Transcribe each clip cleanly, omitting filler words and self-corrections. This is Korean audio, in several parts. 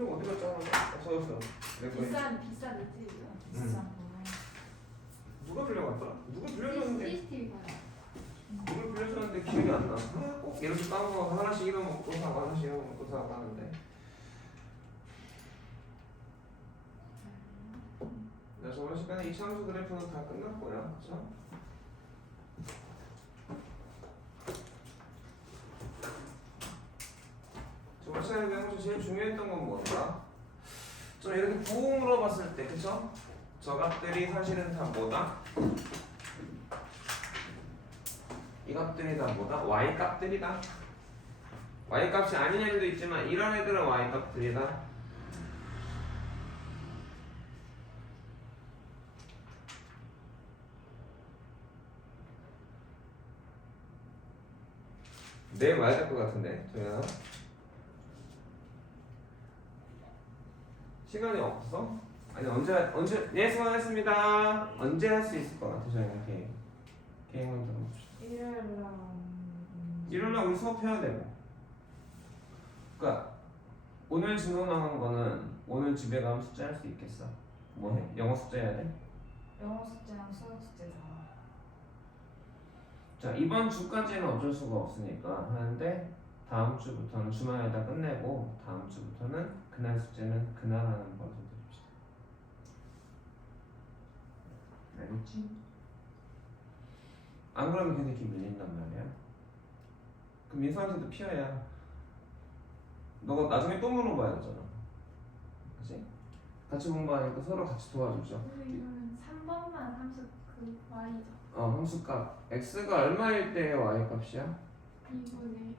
이거 어디 갔잖아? 없어졌어. 비싼 매트리야. 비싼 거. 누가 빌려갔더라? 누가 빌려줬는데? CCTV 봐요. 누굴 빌려줬는데 기억이 안 나. 꼭 이렇게 까먹어서 하나씩 잃어먹고 사고 하나씩 잃어먹고 사고 하는데. 네, 저번 시간에 이차함수 그래프는 다 끝났고요. 그쵸? 저번 시간에 배운 중 제일 중요했던 건 뭔가? 좀 이렇게 부음으로 봤을 때, 그쵸? 저 값들이 사실은 다 뭐다? 이 값들이 다 뭐다? y 값들이다. y 값이 아닌 애들도 있지만 이런 애들은 y 값들이다. 내일 와야 될 것 같은데 저희가 시간이 없어? 아니 언제 네 수고하셨습니다. 언제 할 수 있을 것 같아 저희가 계획만 들어봅시다. 일요일날 우리 수업해야 되고. 그러니까 오늘 진행한 거는 오늘 집에 가면 숙제 할 수 있겠어? 뭐 해? 영어 숙제 해야 돼? 영어 숙제랑 수학 숙제 다. 자 이번 주까지는 어쩔 수가 없으니까 하는데 다음 주부터는 주말에다 끝내고 다음 주부터는 그날 숙제는 그날 하는 걸로 드립시다. 알겠지? 안 그러면 걔네 이렇게 밀린단 말이야. 그럼 민서한테도 피해야. 너가 나중에 또 물어봐야 되잖아. 그치? 같이 공부하니까 서로 같이 도와주죠. 이거는 3번만 함수 그 y죠. 함수값 x가 얼마일 때 y 값이야? 2분의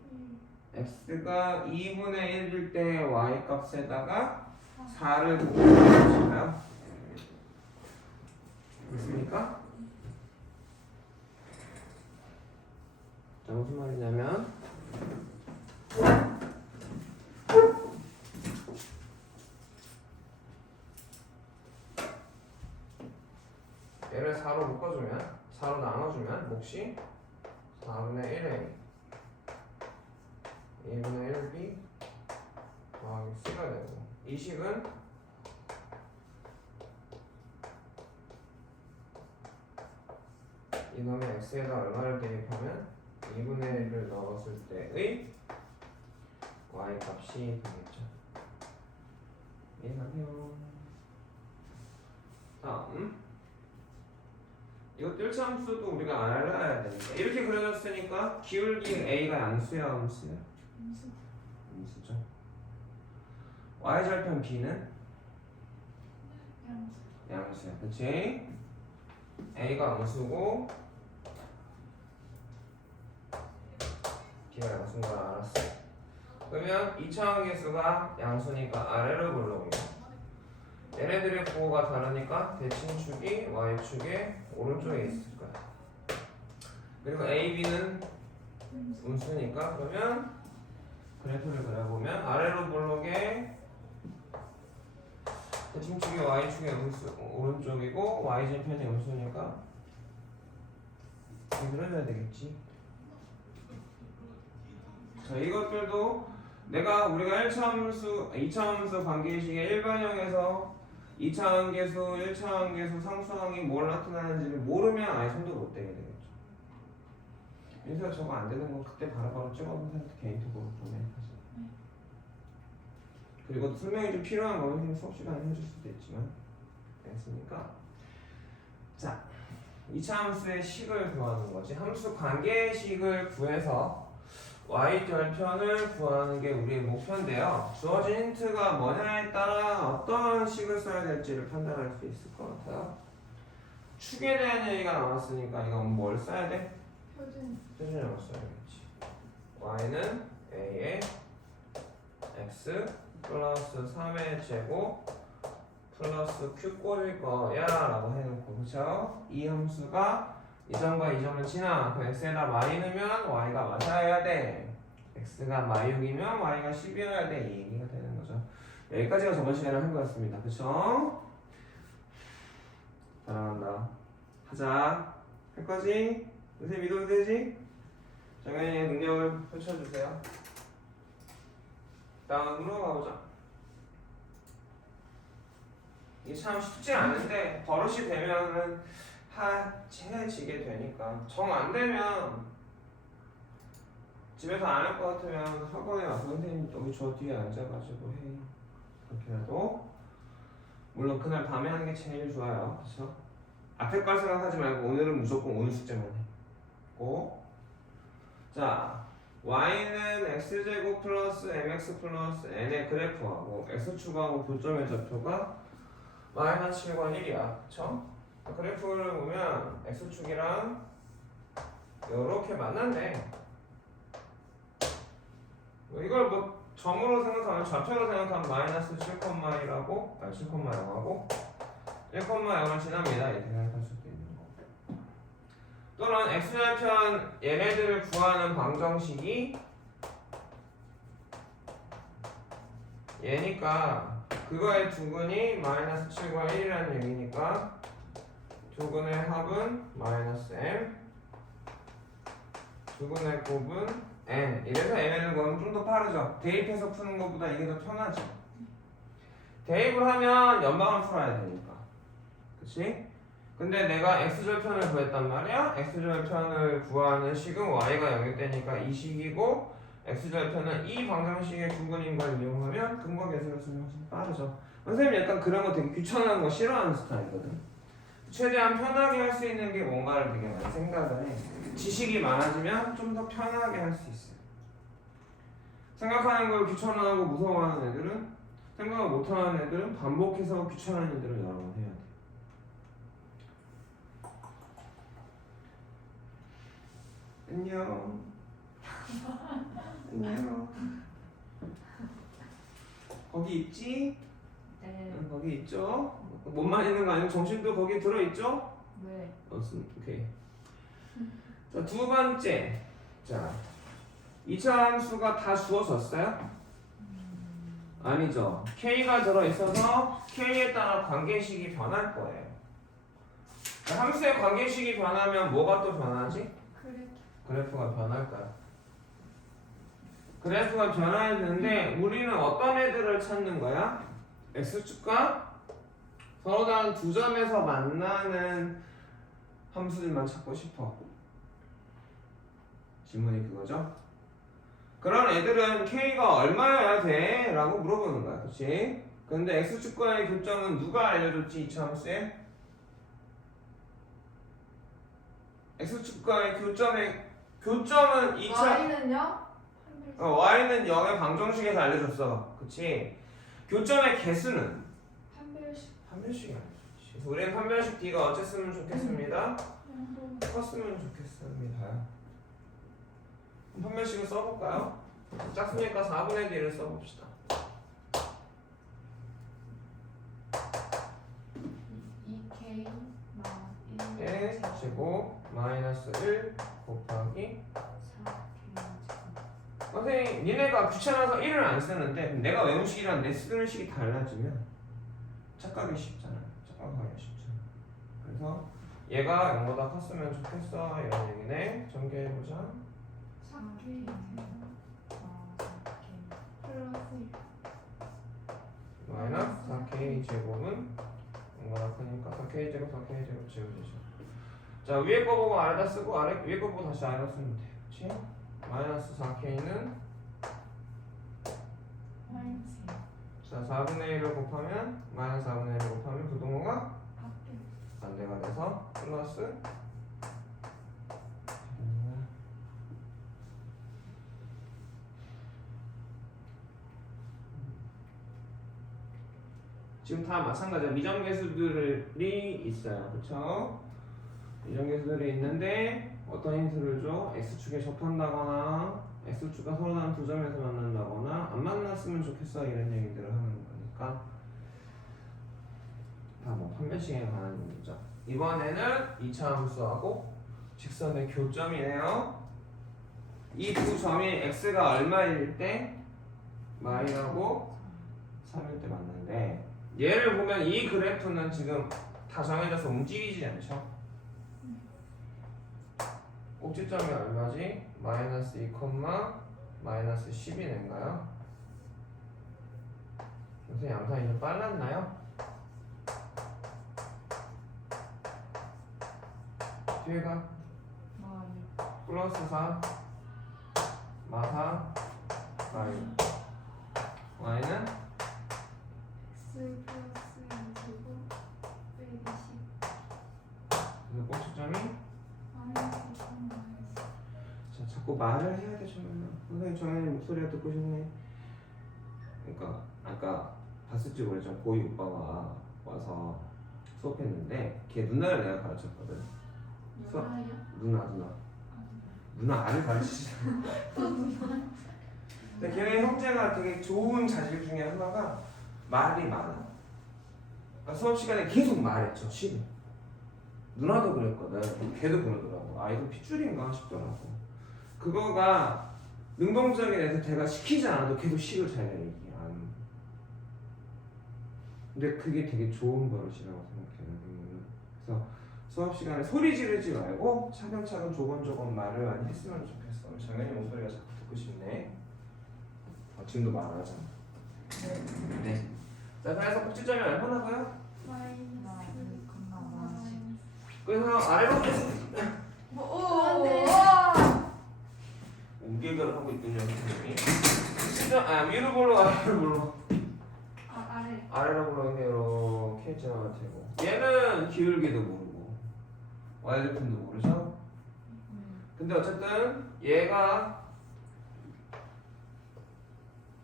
1. x가 2분의 1일 때 y 값에다가 4를 곱해주실까요? 됐습니까? 자 무슨 말이냐면 얘를 4로 묶어주면 4로 나눠주면 몫이 4분의 1a 2분의 1b 더하기 c가 되고 이 식은 이놈의 x에다 얼마를 대입하면 2분의 1을 넣었을 때의 y 값이 되겠죠. 이해가네요. 다음 이거 뜰차함수도 우리가 알아야 되는데 이렇게 그려졌으니까 기울기 a가 양수야 음수야? 음수죠. y절편 b는 양수야. 그치? a가 음수고 b가 양수인 걸 알았어. 그러면 2차원 계수가 양수니까 아래로 불러오면 얘네들의 부호가 다르니까 대칭축이 y축의 오른쪽에 있을 거야. 그리고 a, b는 음수니까 그러면 그래프를 그려보면 아래로 볼록에 대칭축이 y축의 오른쪽이고 y절편이 음수니까 그려줘야 되겠지. 자 이것들도 우리가 1차함수, 2차함수 관계식의 일반형에서 2차원 계수, 1차원 계수, 상수항이 뭘 나타나는지를 모르면 아예 손도 못 대게 되겠죠. 민서야 저거 안 되는 거 그때 바로바로 찍어보면 개인톡으로 보내. 그리고 설명이 좀 필요한 거는 선생님 수업 시간에 해줄 수도 있지만 됐습니까? 자 2차 함수의 식을 구하는 거지. 함수 관계식을 구해서 y절편을 구하는 게 우리의 목표인데요. 주어진 힌트가 뭐냐에 따라 어떤 식을 써야 될지를 판단할 수 있을 것 같아요. 축에 대한 얘기가 나왔으니까 이건 뭘 써야 돼? 표준형을 써야겠지. y는 a의 x 플러스 3의 제곱 플러스 q꼴일 거야 라고 해놓고 그쵸? 이 함수가 이 점과 이 점을 지나 그 x에다 많이 넣으면 y가 맞아야 돼. x가 마육이면 y가 10이어야 돼. 이 얘기가 되는 거죠. 여기까지가 저번 시간에 한 거였습니다. 그쵸? 잘한다. 하자. 할 거지? 선생님 믿어도 되지? 정현이의 능력을 펼쳐주세요. 다음으로 가보자. 이게 참 쉽지 않은데 버릇이 되면은 해지게 되니까 정 안 되면 집에서 안 할 것 같으면 학원에 와서 선생님 여기 저 뒤에 앉아가지고 해. 그렇게라도 물론 그날 밤에 하는 게 제일 좋아요. 그렇죠? 앞에 걸 생각하지 말고 오늘은 무조건 오늘 숙제만 해. 고. 자, y는 x제곱 플러스 mx 플러스 n의 그래프하고 x축하고 교점의 좌표가 마이너스 7과 1이야. 그쵸? 그래프를 보면 x축이랑 이렇게 만났네. 이걸 뭐 점으로 생각하면 좌표로 생각하면 마이너스 7,1이라고 7,0 하고 1,0을 지납니다. 이렇게 생각할 수도 있는 거. 또는 x절편 얘네들을 구하는 방정식이 얘니까 그거의 두근이 마이너스 7과 1이라는 얘기니까 두근의 합은 마이너스 m 두근의 곱은 n. 이래서 mn을 구하면 좀 더 빠르죠. 대입해서 푸는 것보다 이게 더 편하죠. 대입을 하면 연방을 풀어야 되니까. 그치? 근데 내가 x절편을 구했단 말이야. x절편을 구하는 식은 y가 0일 때니까 이 식이고 x절편은 이 방정식의 두근인 걸 이용하면 근거 계산을 쓰면 훨씬 빠르죠. 선생님 약간 그런 거 되게 귀찮은 거 싫어하는 스타일이거든. 최대한 편하게 할 수 있는 게 뭔가를 되게 많이 생각을 해. 지식이 많아지면 좀 더 편하게 할 수 있어요. 생각하는 걸 귀찮아하고 무서워하는 애들은 생각을 못하는 애들은 반복해서 귀찮은 애들을 여러 번 해야 돼. 안녕. 안녕. 거기 있지? 네. 응, 거기 있죠? 몸만 있는 거 아니고 정신도 거기 들어있죠? 네. 오케이. 자, 두 번째. 자, 2차 함수가 다 주어졌어요? 아니죠. K가 들어있어서 K에 따라 관계식이 변할 거예요. 자, 함수의 관계식이 변하면 뭐가 또 변하지? 그래프가 변할 거야. 그래프가 변하는데 우리는 어떤 애들을 찾는 거야? X축과 서로 다른 두 점에서 만나는 함수들만 찾고 싶어. 질문이 그거죠? 그런 애들은 K가 얼마여야 돼? 라고 물어보는 거야. 그치? 근데 X축과의 교점은 누가 알려줬지? 2차 함수에? X축과의 교점은 2차 y는요? y는 0의 방정식에서 알려줬어. 그치? 교점의 개수는? 판별식이 알려줬지. 그래서 우리는 판별식 D가 어쨌으면 좋겠습니다. 컸으면 좋겠습니다. 판별식을 써볼까요? 짝수니까 4분의 D를 써봅시다. 2K 1 제곱 마이너스 1 곱하기 4K 선생님 니네가 귀찮아서 1을 안 쓰는데 그럼 내가 외운 식이랑 내 쓰는 식이 달라지면 착각이 쉽잖아. 착각하기 쉽잖아. 그래서 얘가 0보다 컸으면 좋겠어 이런 얘기네. 전개해보자. 4K 플러스 마이너스 4K 제곱은 0보다 크니까 4K 제곱 4K 제곱 지워지죠. 자 위에 거 보고 아래다 쓰고 위에 거 보고 다시 아래다 쓰면 돼. 그치? 마이너스 4K는 마이너스 자 4분의 1을 곱하면 마이너스 4분의 1을 곱하면 부동호가 밖에 반대가 돼서 플러스 지금 다 마찬가지야. 미정계수들이 있어요. 그쵸? 미정계수들이 있는데 어떤 힌트를 줘? X축에 접한다거나 X축과 서로 다른 두 점에서 만난다거나 안 만났으면 좋겠어 이런 얘기들을 하는 거니까 다 뭐 판별식에 관한 얘기죠. 이번에는 2차 함수하고 직선의 교점이네요. 이 두 점이 X가 얼마일 때 y하고 3일 때 만나는데 얘를 보면 이 그래프는 지금 다 정해져서 움직이지 않죠? 꼭지점이 얼마지? 마이너스 2, 마이너스 10이네인가요? 선생님 양산이 좀 빨랐나요? 뒤에가 마이 플러스 4 마사 마이 y는 x 플러스 2제곱 빼기 10 그래서 꼭지점이 마이너스 3 마이너스 자 자꾸 말을 해야 돼 정연아. 선생님 정연이 목소리가 듣고 싶네. 그러니까 아까 봤을지 모르지만 고이 오빠가 와서 수업했는데 걔 누나를 내가 가르쳤거든. 수업 누나요? 누나 알을 가르치시잖아. 근데 걔네 형제가 되게 좋은 자질 중에 하나가 말이 많아. 그러니까 수업 시간에 계속 말했죠. 시를. 누나도 그랬거든. 걔도 그러더라고. 아이도 핏줄인가 싶더라고. 그거가 능동적인 애들 걔가 시키지 않아도 계속 시를 잘 내기. 근데 그게 되게 좋은 버릇이라고 생각해요. 그래서 수업 시간에 소리 지르지 말고 차근차근 조곤조곤 말을 많이 했으면 좋겠어. 정연이 목소리가 자꾸 듣고 싶네. 지금도 말하잖아. 네. 자, 그래서 꼭지점이 얼마나 가요? 마이너스 마이 컴마 마이 그래서 아래로 오! 우계가를 하고 있군요, 선생님이. 위로 볼로 아래로 볼로. 아래 아래로 볼로 이렇게 지나가 되고. 얘는 기울기도 모르고 y제품도 모르죠. 근데 어쨌든 얘가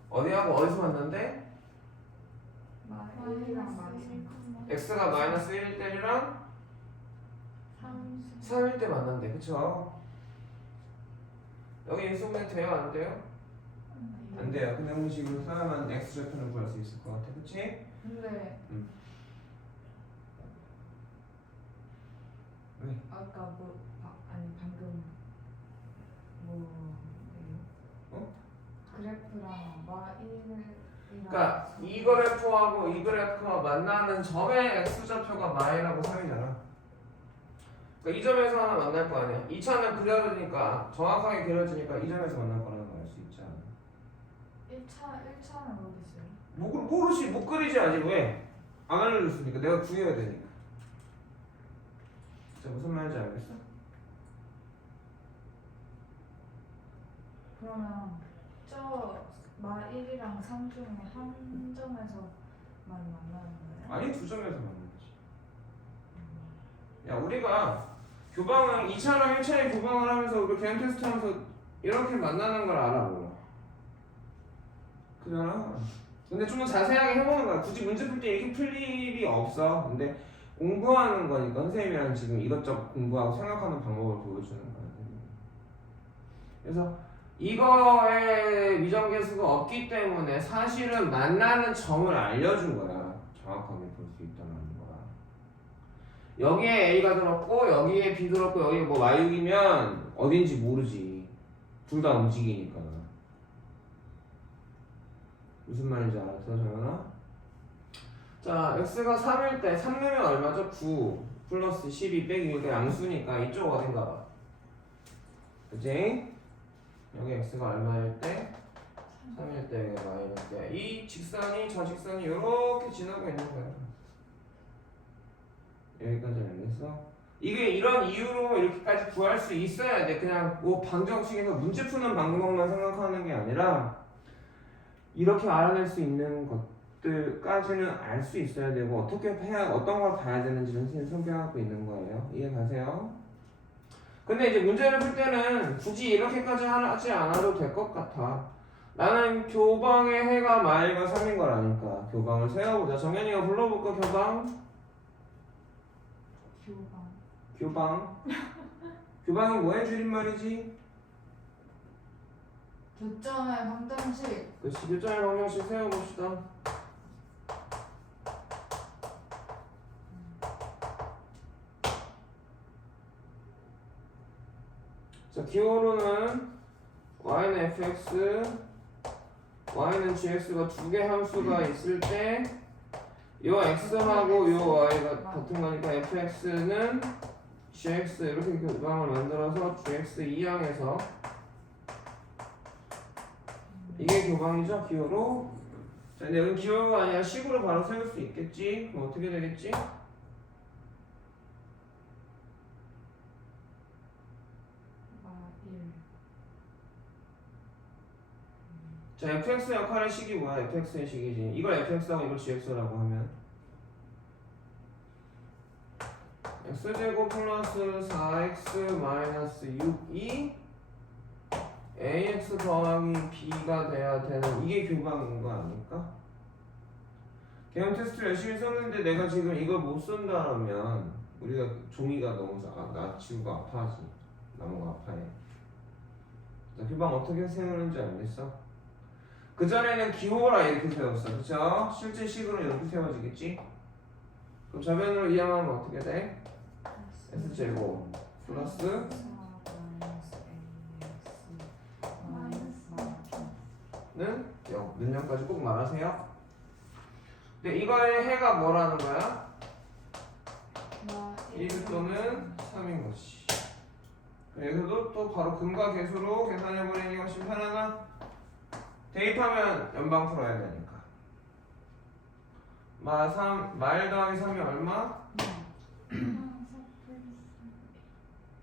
어디하고 어디서 만났는데? 마이랑 마이 x가 마이너스 1일 때랑 3일 때 만난대. 그쵸? 여기 인수분해 돼요? 안 돼요? 안 돼요. 근데 음식으로 써야만 x좌표를 구할 수 있을 것 같아. 그치? 근데 왜? 아까 아니 방금 뭐예요? 어? 그래프랑 마일이랑 그러니까 이 그래프하고 이 그래프가 만나는 점의 x좌표가 마이라고 3이잖아. 그러니까 이 점에서 하나 만날 거 아니야. 2차는 그려지니까 정확하게 그려지니까 이 점에서 만날 거라는 걸 알 수 있잖아. 1차는 어디 있어요? 모르지 못 그리지 아직. 왜? 안 알려줬으니까 내가 구해야 되니까. 자 무슨 말인지 알겠어? 그러면 저 마1이랑 3 중에 한 점에서만 만나는 거예요? 아니 두 점에서 만나지. 야 우리가 교방은 2차랑 1차에 교방을 하면서 우리 개념 테스트 하면서 이렇게 만나는 걸 알아 몰라. 그잖아. 근데 좀 더 자세하게 해보는 거야. 굳이 문제 풀 때 이렇게 풀 일이 없어. 근데 공부하는 거니까 선생님이랑 지금 이것저것 공부하고 생각하는 방법을 보여주는 거야. 그래서 이거에 미정계수가 없기 때문에 사실은 만나는 점을 알려준 거야. 정확하게 볼 수 있다는 거야. 여기에 A가 들었고 여기에 B 들었고 여기에 뭐 Y6이면 어딘지 모르지. 둘 다 움직이니까. 무슨 말인지 알았어, 정연아? 자, x가 3일 때 3 넣으면 얼마죠? 9 플러스 12 빼기 1가 양수니까 이쪽 어딘가 봐. 그치? 여기 x가 얼마일 때? 3일 때 여기 마이너스 때. 이 직선이 저 직선이 이렇게 지나고 있는 거야. 여기까지 알겠어? 이게 이런 이유로 이렇게까지 구할 수 있어야 돼. 그냥 뭐 방정식에서 문제 푸는 방법만 생각하는 게 아니라 이렇게 알아낼 수 있는 것들까지는 알 수 있어야 되고 어떻게 해야 어떤 걸 봐야 되는지를 선생님이 설명하고 있는 거예요. 이해 가세요? 근데 이제 문제를 풀 때는 굳이 이렇게까지 하지 않아도 될 것 같아. 나는 교방의 해가 마일과 3인 걸 아니까 교방을 세워보자. 정연이가 불러볼까 교방? 교방. 교방이 뭐의 줄임말이지? 교점의 방정식. 그치, 교점의 방정식 세워봅시다. 자, 기호로는 y는 fx, y는 gx가 두 개 함수가 있을 때 요 x하고 요 y가 같은 거니까 fx는 gx 이렇게 교방을 만들어서 gx 2항에서 이게 교방이죠, 기호로. 자, 근데 여기 기호가 아니라 식으로 바로 세울 수 있겠지? 그럼 어떻게 되겠지? 자, fx 역할의 식이 뭐야? fx의 식이지. 이걸 fx하고 이걸 gx라고 하면 x제곱 플러스 4x 마이너스 6이 ax 더하기 b가 돼야 되는 이게 교방인 거 아닐까? 개념 테스트 열심히 썼는데 내가 지금 이걸 못 쓴다면 우리가 종이가 너무 나 지우가 아파하지. 나무가 아파해. 자, 교방 어떻게 세우는지 알겠어? 그전에는 기호라 이렇게 세웠어. 그쵸? 실제 식으로 이렇게 세워지겠지? 그럼 저변으로 이항하면 어떻게 돼? S제곱 플러스 4 마이너스 AX 마이너스 는 0. 는 0까지 꼭 말하세요. 근데 이거의 해가 뭐라는 거야? 1 또는 3인 것이. 여기서도 또 바로 근과 계수로 계산해버리는 게 훨씬 편하나? 대입하면 연방 풀어야 되니까. 말 더하기 3이 얼마?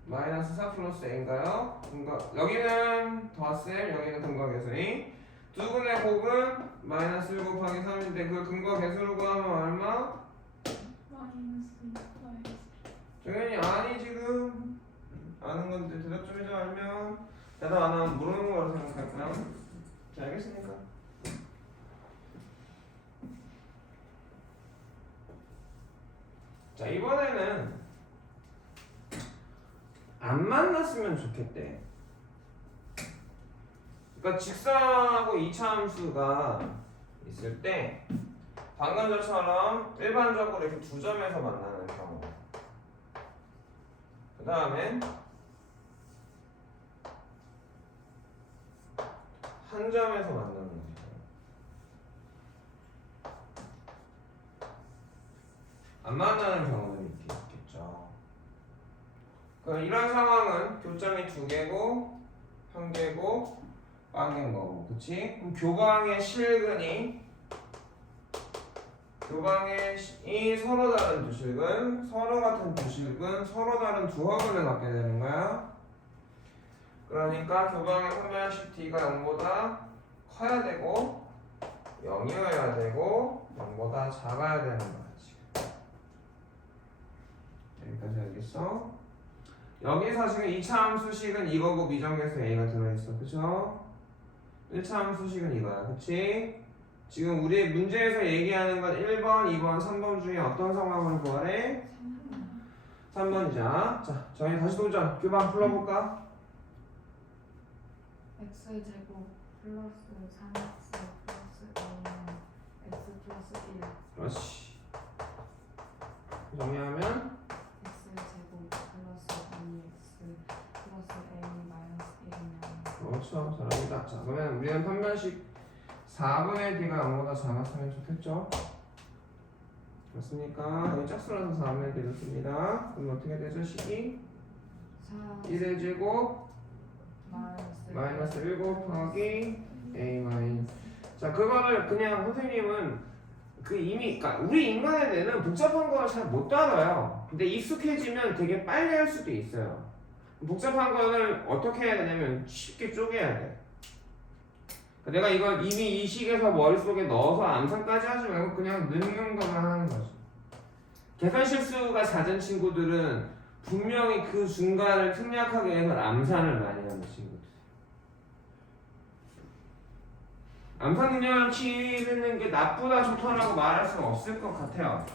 마이너스 4 플러스 a인가요? 여기는 더셈, 여기는 근과 계수니 두 분의 곱은 마이너스 1 곱하기 3인데 그 근과 계수로 구하면 얼마? 당연히 아니 지금 아는 건데 대답 좀 해줘. 알면 대답 안 하면 모르는 거라고 생각할까요? 자, 알겠습니까? 자, 이번에는 안 만났으면 좋겠대. 그러니까 직선하고 이차함수가 있을 때 방금 전처럼 일반적으로 이렇게 두 점에서 만나는 경우, 그 다음에 한 점에서 만나는 경우, 안 만나는 경우는 있겠죠. 그럼 이런 상황은 교점이 두 개고 한 개고 빵인 거고, 그치? 그럼 교방의 실근이 서로 다른 두 실근, 서로 같은 두 실근, 서로 다른 두 허근을 갖게 되는 거야. 그러니까 교방의 평면식 t가 0보다 커야 되고 0이어야 되고 0보다 작아야 되는 거야 지금. 여기까지 알겠어? 여기서 지금 2차 함수식은 이거고 미정계수 a가 들어있어. 그쵸? 1차 함수식은 이거야. 그치? 지금 우리 문제에서 얘기하는 건 1번, 2번, 3번 중에 어떤 상황을 구하래? 3번이자. 자, 저희 다시 도전. 교방 풀어볼까? X제곱 플러스 3X 플러스 A는 X 플러스 1 그렇지. 정리하면 X제곱 플러스 2X 플러스 A 마이너스 1이면 그렇죠. 잘합니다. 자, 그러면 우리는 판별식 4분의 D가 0보다 작았으면 좋겠죠? 맞습니까? 여기 짝수라서 4분의 D를 씁니다. 그럼 어떻게 되죠? 식이 4 1의 제곱 마이너스 1 곱하기 A 마이너스. 자, 그거를 그냥 선생님은 그 이미, 그러니까 우리 인간의 뇌는 복잡한 걸 잘 못 다뤄요. 근데 익숙해지면 되게 빨리 할 수도 있어요. 복잡한 거를 어떻게 해야 되냐면 쉽게 쪼개야 돼. 내가 이걸 이미 이 식에서 머릿속에 넣어서 암산까지 하지 말고 그냥 넣는 것만 하는 거지. 계산 실수가 잦은 친구들은 분명히 그 중간을 특약하게 해서 암산을 많이 하는 친구들. 암산 능력을 키우는 게 나쁘다 좋다라고 말할 수는 없을 것 같아요.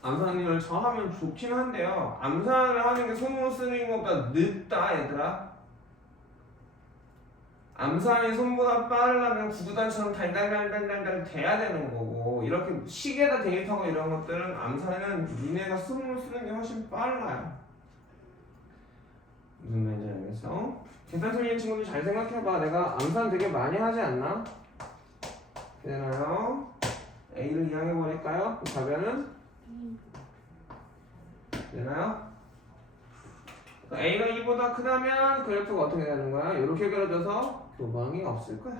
암산 능력을 저하면 좋긴 한데요. 암산을 하는 게 손으로 쓰는 것보다 늦다 얘들아. 암산이 손보다 빠르려면 구구단처럼 달달달달달 돼야 되는 거고, 이렇게 시계에다 대입하고 이런 것들은 암산은 니네가 손으로 쓰는 게 훨씬 빨라요. 무슨 말인지 알겠어? 계산 틀린 친구들 잘 생각해봐. 내가 암산 되게 많이 하지 않나? 되나요? A를 이항해버릴까요? 그 답변은? 되나요? A가 2보다 크다면 그래프가 어떻게 되는 거야? 이렇게 그려져서 교방이 없을 거야.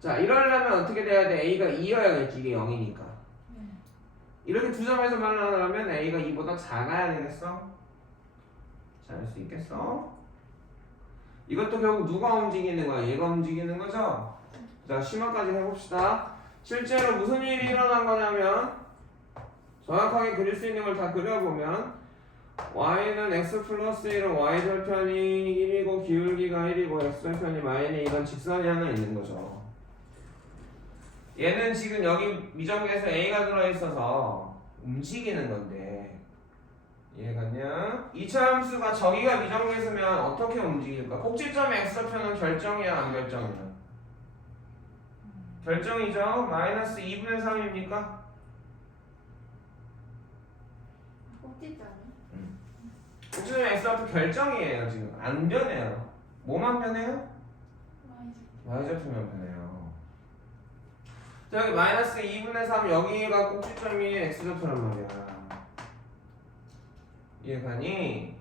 자, 이러려면 어떻게 돼야 돼? A가 2여야겠지. 이게 0이니까. 이렇게 두 점에서 만나려면 A가 2보다 작아야 되겠어? 잘 할 수 있겠어? 이것도 결국 누가 움직이는 거야? 얘가 움직이는 거죠? 자, 심화까지 해봅시다. 실제로 무슨 일이 일어난 거냐면 정확하게 그릴 수 있는 걸 다 그려보면 y는 x 플러스 1은 y절편이 1이고 기울기가 1이고 x절편이 마이너스 2건 직선이 하나 있는 거죠. 얘는 지금 여기 미정계에서 a가 들어있어서 움직이는 건데 이해갔냐? 2차 함수가 저기가 미정계에서면 어떻게 움직일까? 꼭지점 x절편은 결정이야 안 결정이야? 결정이죠. 마이너스 2분의 3입니까? 꼭지점이 꼭지점 x절편 결정이에요 지금 안 변해요. 뭐만 변해요? y절편만 변해요. 자, 여기 마이너스 2분의 3 여기가 꼭지점이 x절편란 말이야. 이해가니?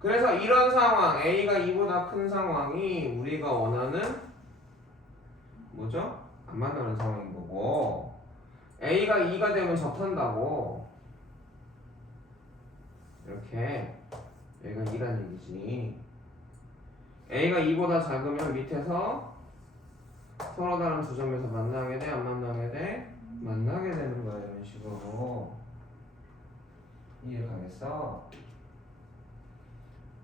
그래서 이런 상황 a가 2보다 큰 상황이 우리가 원하는 뭐죠? 안 만나는 상황인 거고 a가 2가 되면 접한다고 이렇게 얘가 2란 얘기지. a가 2보다 작으면 밑에서 서로 다른 두 점에서 만나게 돼? 안 만나게 돼? 만나게 되는 거야 이런 식으로. 이해가겠어?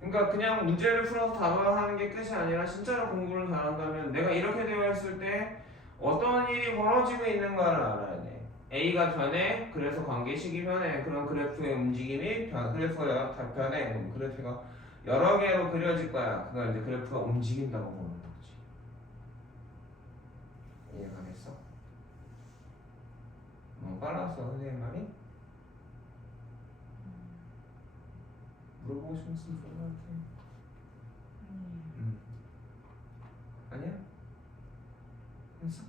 그러니까 그냥 문제를 풀어서 답을 하는 게 끝이 아니라 진짜로 공부를 잘한다면 내가 이렇게 되어 있을 때 어떤 일이 벌어지고 있는가를 알아야 돼. A가 변해, 그래서 관계식이 변해. 그럼 그래프의 움직임이 그래프가 변해. 그럼 그래프가 여러 개로 그려질 거야. 그걸 이제 그래프가 움직인다고 보는 거지. 이해가겠어? 빨랐어 선생님 말이? 물어보고 싶으면 물어볼게. 아니야? 했어?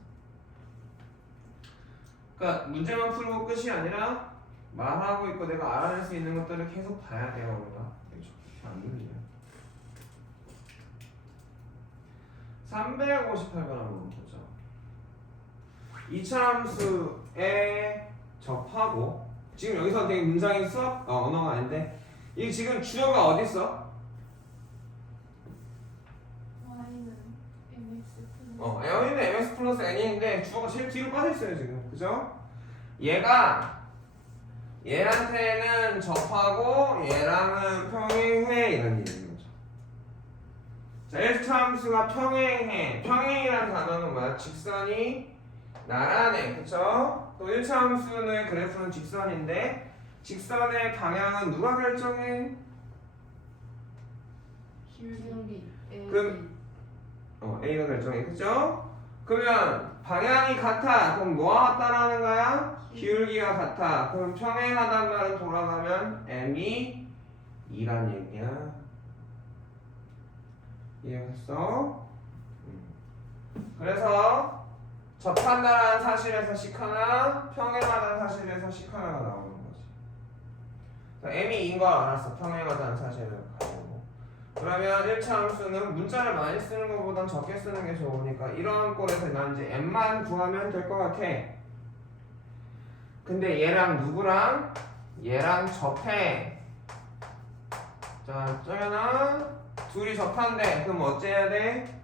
그러니까 문제만 풀고 끝이 아니라 말하고 있고 내가 알아낼 수 있는 것들을 계속 봐야 돼요 우리가. 이렇게 안 눌리냐? 358번 한번 보죠. 이차함수에 접하고 지금 여기서 되게 문장이 수업 언어가 아닌데 이 지금 주어가 어디 있어? y는 mx 여기는 mx 플러스 n인데 주어가 제일 뒤로 빠져 있어요 지금, 그죠? 얘가 얘한테는 접하고 얘랑은 평행해 이런 얘기인 거죠. 자, 1차 함수가 평행해. 평행이라는 단어는 뭐야? 직선이 나란해, 그쵸? 또 1차 함수의 그래프는 직선인데 직선의 방향은 누가 결정해? 기울기 그럼 A가 결정해, 그죠? 그러면 방향이 같아. 그럼 뭐와 같다라는 거야? 기울기가 같아. 그럼 평행하단 말은 돌아가면 M이 2란 얘기야. 이해했어? 그래서 접한다라는 사실에서 식 하나, 평행하다는 사실에서 식 하나가 나오는 거지. M이 2인 걸 알았어. 평행하다는 사실을 가지고. 그러면 1차 함수는 문자를 많이 쓰는 것보단 적게 쓰는 게 좋으니까 이런 꼴에서 난 이제 M만 구하면 될 것 같아. 근데 얘랑 누구랑? 얘랑 접해. 자, 정연아 둘이 접한대. 그럼 어째야 돼?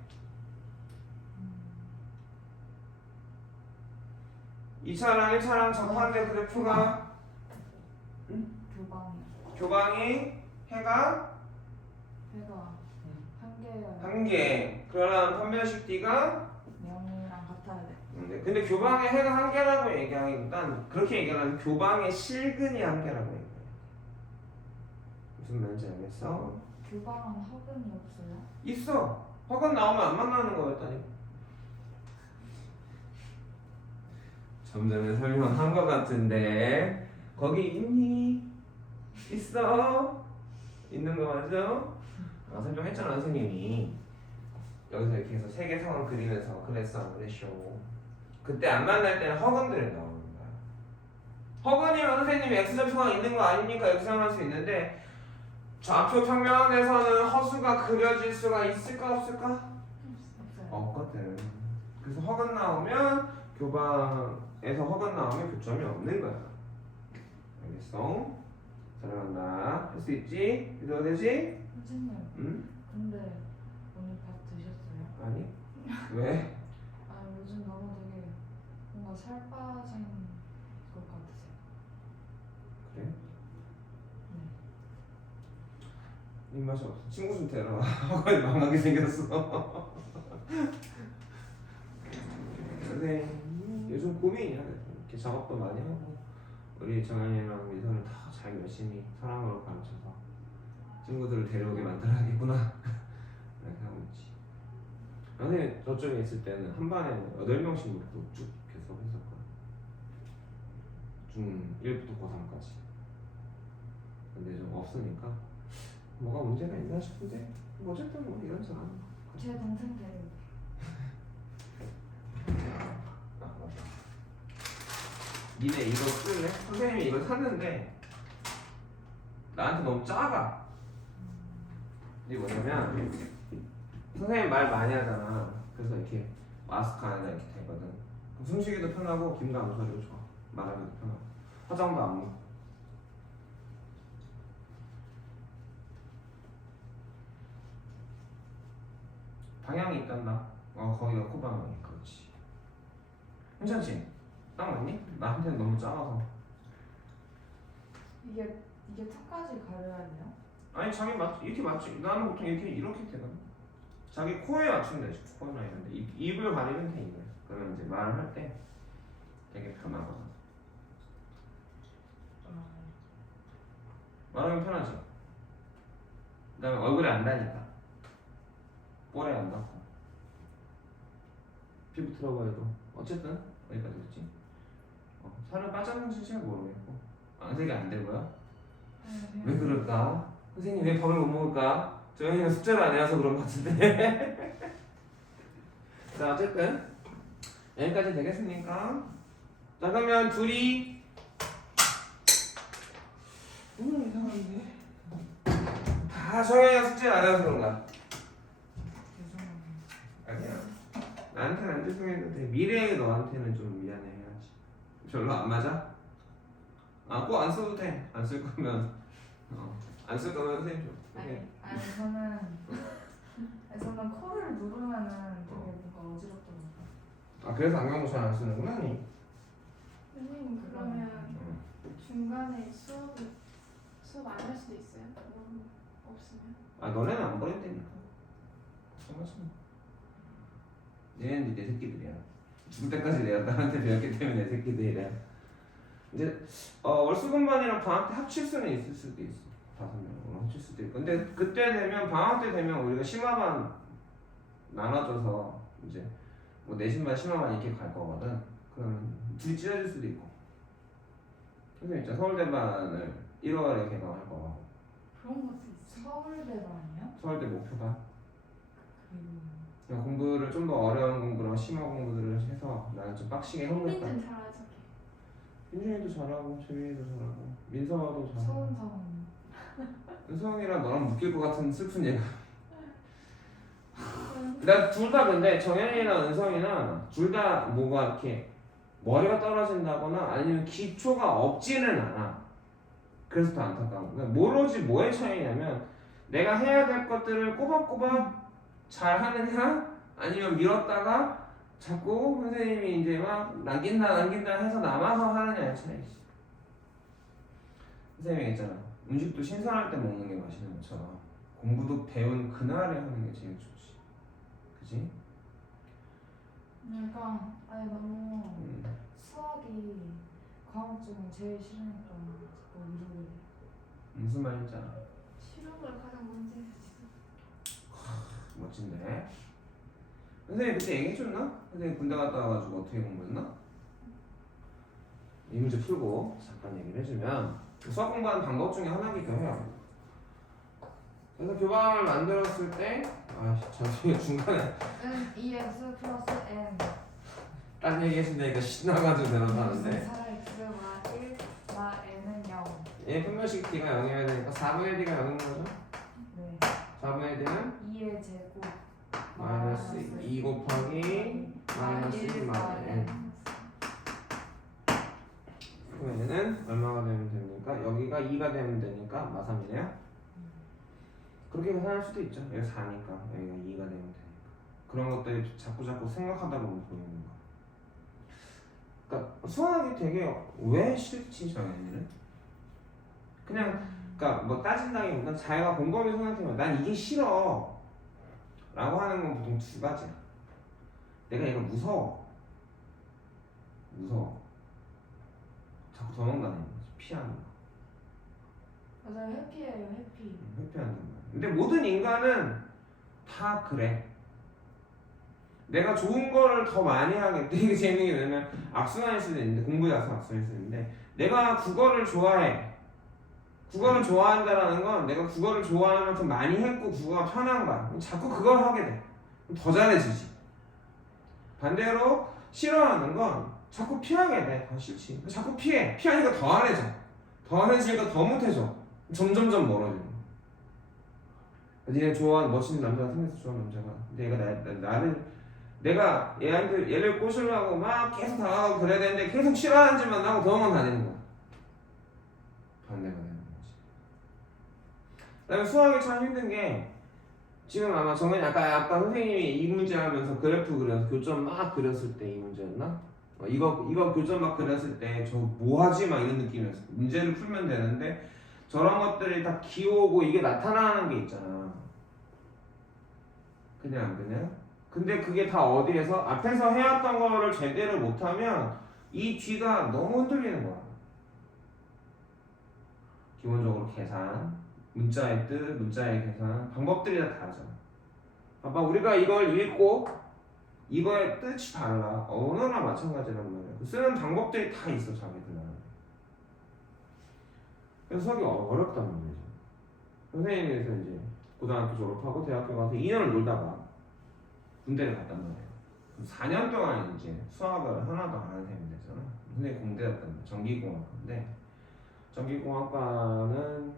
2차랑 1차랑 접한대. 그래프가 교방이 해가 한 개. 그러면 판별식 D가 0이랑 같아야 돼. 근데 교방의 해가 한 개라고 얘기하기보단 그렇게 얘기하면 교방의 실근이 한 개라고 얘기해. 무슨 말인지 알겠어? 교방은 허근이 없어요? 있어. 허근 나오면 안 만나는 거였다니. 좀 전에 설명한 거 같은데 거기 있니? 있어? 있는 거 맞아? 설명했잖아 선생님이. 여기서 이렇게 해서 세개 상황 그리면서 그랬어 안 그랬쇼. 그때 안 만날 때는 허근들이 나오는 거야. 허근이면 선생님이 x좌표가 있는 거 아닙니까? 이렇게 생각할 수 있는데 좌표 평면에서는 허수가 그려질 수가 있을까 없을까? 없어요. 없거든. 그래서 허근 나오면 교방에서 허근 나오면 교점이 없는 거야. 알겠어? 잘한다. 할 수 있지? 이거 되지? 선생님, 응? 근데 오늘 봤던 아니? 왜? 아 요즘 너무 되게 뭔가 살 빠진 것 같으세요. 그래? 네. 입맛이 없어. 친구 좀 데려와. 학원이 망하게 생겼어. 근데 요즘 고민이야. 이렇게 작업도 많이 하고 우리 정현이랑 민서는 다 잘 열심히 사랑으로 가르쳐서 친구들을 데려오게 만들어야겠구나. 이렇게 하고 있지. 선생님 저쪽에 있을 때는 한 반에 8명씩 놓고 쭉 계속 했었거든. 중1부터 고3까지. 근데 좀 없으니까 뭐가 문제가 있나 싶은데 뭐 어쨌든 뭐 이런저런. 제 동생 데리고. 아 맞다. 니네 이거 쓸래? 선생님이 이거 샀는데 나한테 너무 작아. 이게 뭐냐면 선생님 말 많이 하잖아. 그래서 이렇게 마스크 안에다 이렇게 되거든. 숨쉬기도 편하고 김감 소리도 좋아. 말하기도 편하고 화장도 안 묻고. 방향이 있단다. 거기가 코방향이. 그렇지. 괜찮지? 딱 맞니? 나한테는 너무 작아서. 이게 턱까지 가려야 돼요? 아니 자기 맞 이렇게 맞지. 나는 보통 이렇게 되거든. 자기 코에 맞추면 되지. 코 라인인데 입을 가리면 돼 입을. 그러면 이제 말을 할 때 되게 편하거든. 말하면 편하지. 그다음에 얼굴에 안 닿으니까. 볼에 안 닿고. 피부 트러블에도 어쨌든 어디까지 됐지? 살은 빠졌는지 잘 모르겠고 안색이 안 되고요. 왜 그럴까? 선생님 왜 밥을 못 먹을까? 저희는 숙제를 안 해서 그런 것 같은데. 자 어쨌든 여기까지 되겠습니까? 자 그러면 둘이 오늘 이상한데 다 정현이가 숙제를 안 해서 그런가? 죄송합니다. 아니야. 나한테는 안 죄송했는데 미래의 너한테는 좀 미안해야지. 별로 안 맞아? 꼭 안 써도 돼. 안 쓸 거면 안 쓸 거면 선생님 좀. 아니 저는 코를 누르면은 되게 뭔가 어지럽더라고요. 그래서 안경도 잘 안 쓰는구나 니. 선생님 그러면 중간에 수업 안 할 수도 있어요? 너무 없으면? 너네는 안 버린다니까. 정말씀. 얘네는 내 새끼들이야. 죽을 때까지 내가 나한테 배웠기 때문에 내 새끼들이래. 이제 월수금반이랑 방학 때 합칠 수는 있을 수도 있어. 5명으로 합칠 수도 있고. 근데 그때 되면 방학 때 되면 우리가 심화반 나눠줘서 이제 뭐 내신반 심화반 이렇게 갈 거거든. 그러면 둘이 찢어질 수도 있고. 선생님 있잖아. 서울대반을 1월에 개강할 거고. 그런 것도 있어. 서울대반이요? 서울대 목표반. 그리고 공부를 좀 더 어려운 공부랑 심화 공부들을 해서 나는 좀 빡시게 해보겠다. 좀 잘하죠. 민준이도 잘하고 재민이도 잘하고 민서도 잘하고 서운서운. 은성이랑 너랑 묶일 것 같은 슬픈 얘가. 나 둘 다 근데 정현이나 은성이나 둘 다 뭐가 이렇게 머리가 떨어진다거나 아니면 기초가 없지는 않아. 그래서 더 안타까운 거야. 뭐로지 뭐의 차이냐면 내가 해야 될 것들을 꼬박꼬박 잘 하느냐 아니면 미뤘다가 자꾸 선생님이 이제 막 남긴다 해서 남아서 하느냐의 차이지. 선생님이 있잖아. 음식도 신선할 때 먹는 게 맛있는 것처럼 공부도 배운 그날에 하는 게 제일 좋지. 그치? 그러니까 너무 수학이 과목 중에 제일 싫으니까 자꾸 미루게. 무슨 말인지 알아? 실험을 가장 먼저 했어. 멋진데. 선생님 그때 얘기해줬나? 선생님 군대 갔다 와가지고 어떻게 공부했나? 이 문제 풀고 잠깐 얘기를 해주면 수학 공부하는 방법 중에 하나기도 해요. 그래서 교방을 만들었을 때 잠시 중간에 EX 플러스 N. 딴 얘기 해준다니까 신나가지고 내려가는데 살아 X와 1, 마 N은 0. 얘 분면식 D가 0이어야 되니까 4분의 D가 0인 거죠? 네. 4분의 D는 2의 제곱 마이너스 2 곱하기 마이너스 1 마이너스 N. 그러면 얘는 얼마가 되면 됩니까? 여기가 2가 되면 되니까 마3이네요. 그렇게 계산할 수도 있죠. 여기 4니까 여기가 2가 되면 되니까. 그런 것들이 자꾸 생각하다 보면 보이는 거야. 그러니까 수학이 되게 왜 싫지 정연이는? 그냥 그러니까 뭐 따진다기보다 자기가 곰곰이 생각해보면 난 이게 싫어 라고 하는 건 보통 두 가지야. 내가 이거 무서워. 자꾸 도망다니는 거지. 피하는 거. 맞아요. 해피해요. 해피. 회피한단 말이야. 근데 모든 인간은 다 그래. 내가 좋은 거를 더 많이 하게. 되게 재밌는 게 뭐냐면 악순환일 수도 있는데, 공부에 가서 악순환일 수도 있는데, 내가 국어를 좋아해. 국어를 좋아한다라는 건 내가 국어를 좋아하는 만큼 많이 했고 국어가 편한 거야. 자꾸 그걸 하게 돼. 더 잘해지지. 반대로 싫어하는 건 자꾸 피하게 돼. 더 싫지. 자꾸 피해. 피하니까 더 안 해져. 더 안 해지니까 더 못해져. 점점점 멀어지는 거야. 니네 좋아하는 멋있는 남자가 생겨서 좋아하는 남자가 나를 내가 얘를 꼬시려고 막 계속 다가가고 그래야 되는데 계속 싫어하는 짓만 하고 도망만 다니는 거야. 반대가 되는 거지. 그다음에 수학이 참 힘든 게 지금 아마 정현이 아까 선생님이 이 문제 하면서 그래프 그려서 교점 막 그렸을 때 이 문제였나? 이거 교점 막 그렸을 때 저 뭐하지? 막 이런 느낌이었어. 문제를 풀면 되는데 저런 것들이 다 기오고 이게 나타나는 게 있잖아. 그냥 근데 그게 다 어디에서 앞에서 해왔던 거를 제대로 못하면 이 뒤가 너무 흔들리는 거야. 기본적으로 계산, 문자의 뜻, 문자의 계산 방법들이 다 다르잖아. 봐봐, 우리가 이걸 읽고 이거의 뜻이 달라. 언어나 마찬가지란 말이야. 쓰는 방법들이 다 있어 자기들은. 그래서 수학이 어렵단 말이죠. 선생님께서 이제 고등학교 졸업하고 대학교 가서 2년을 놀다가 군대를 갔단 말이에요. 4년 동안 이제 수학을 하나도 안 하는 셈이 되잖아. 선생님 공대였단 말이야. 전기공학과인데 전기공학과는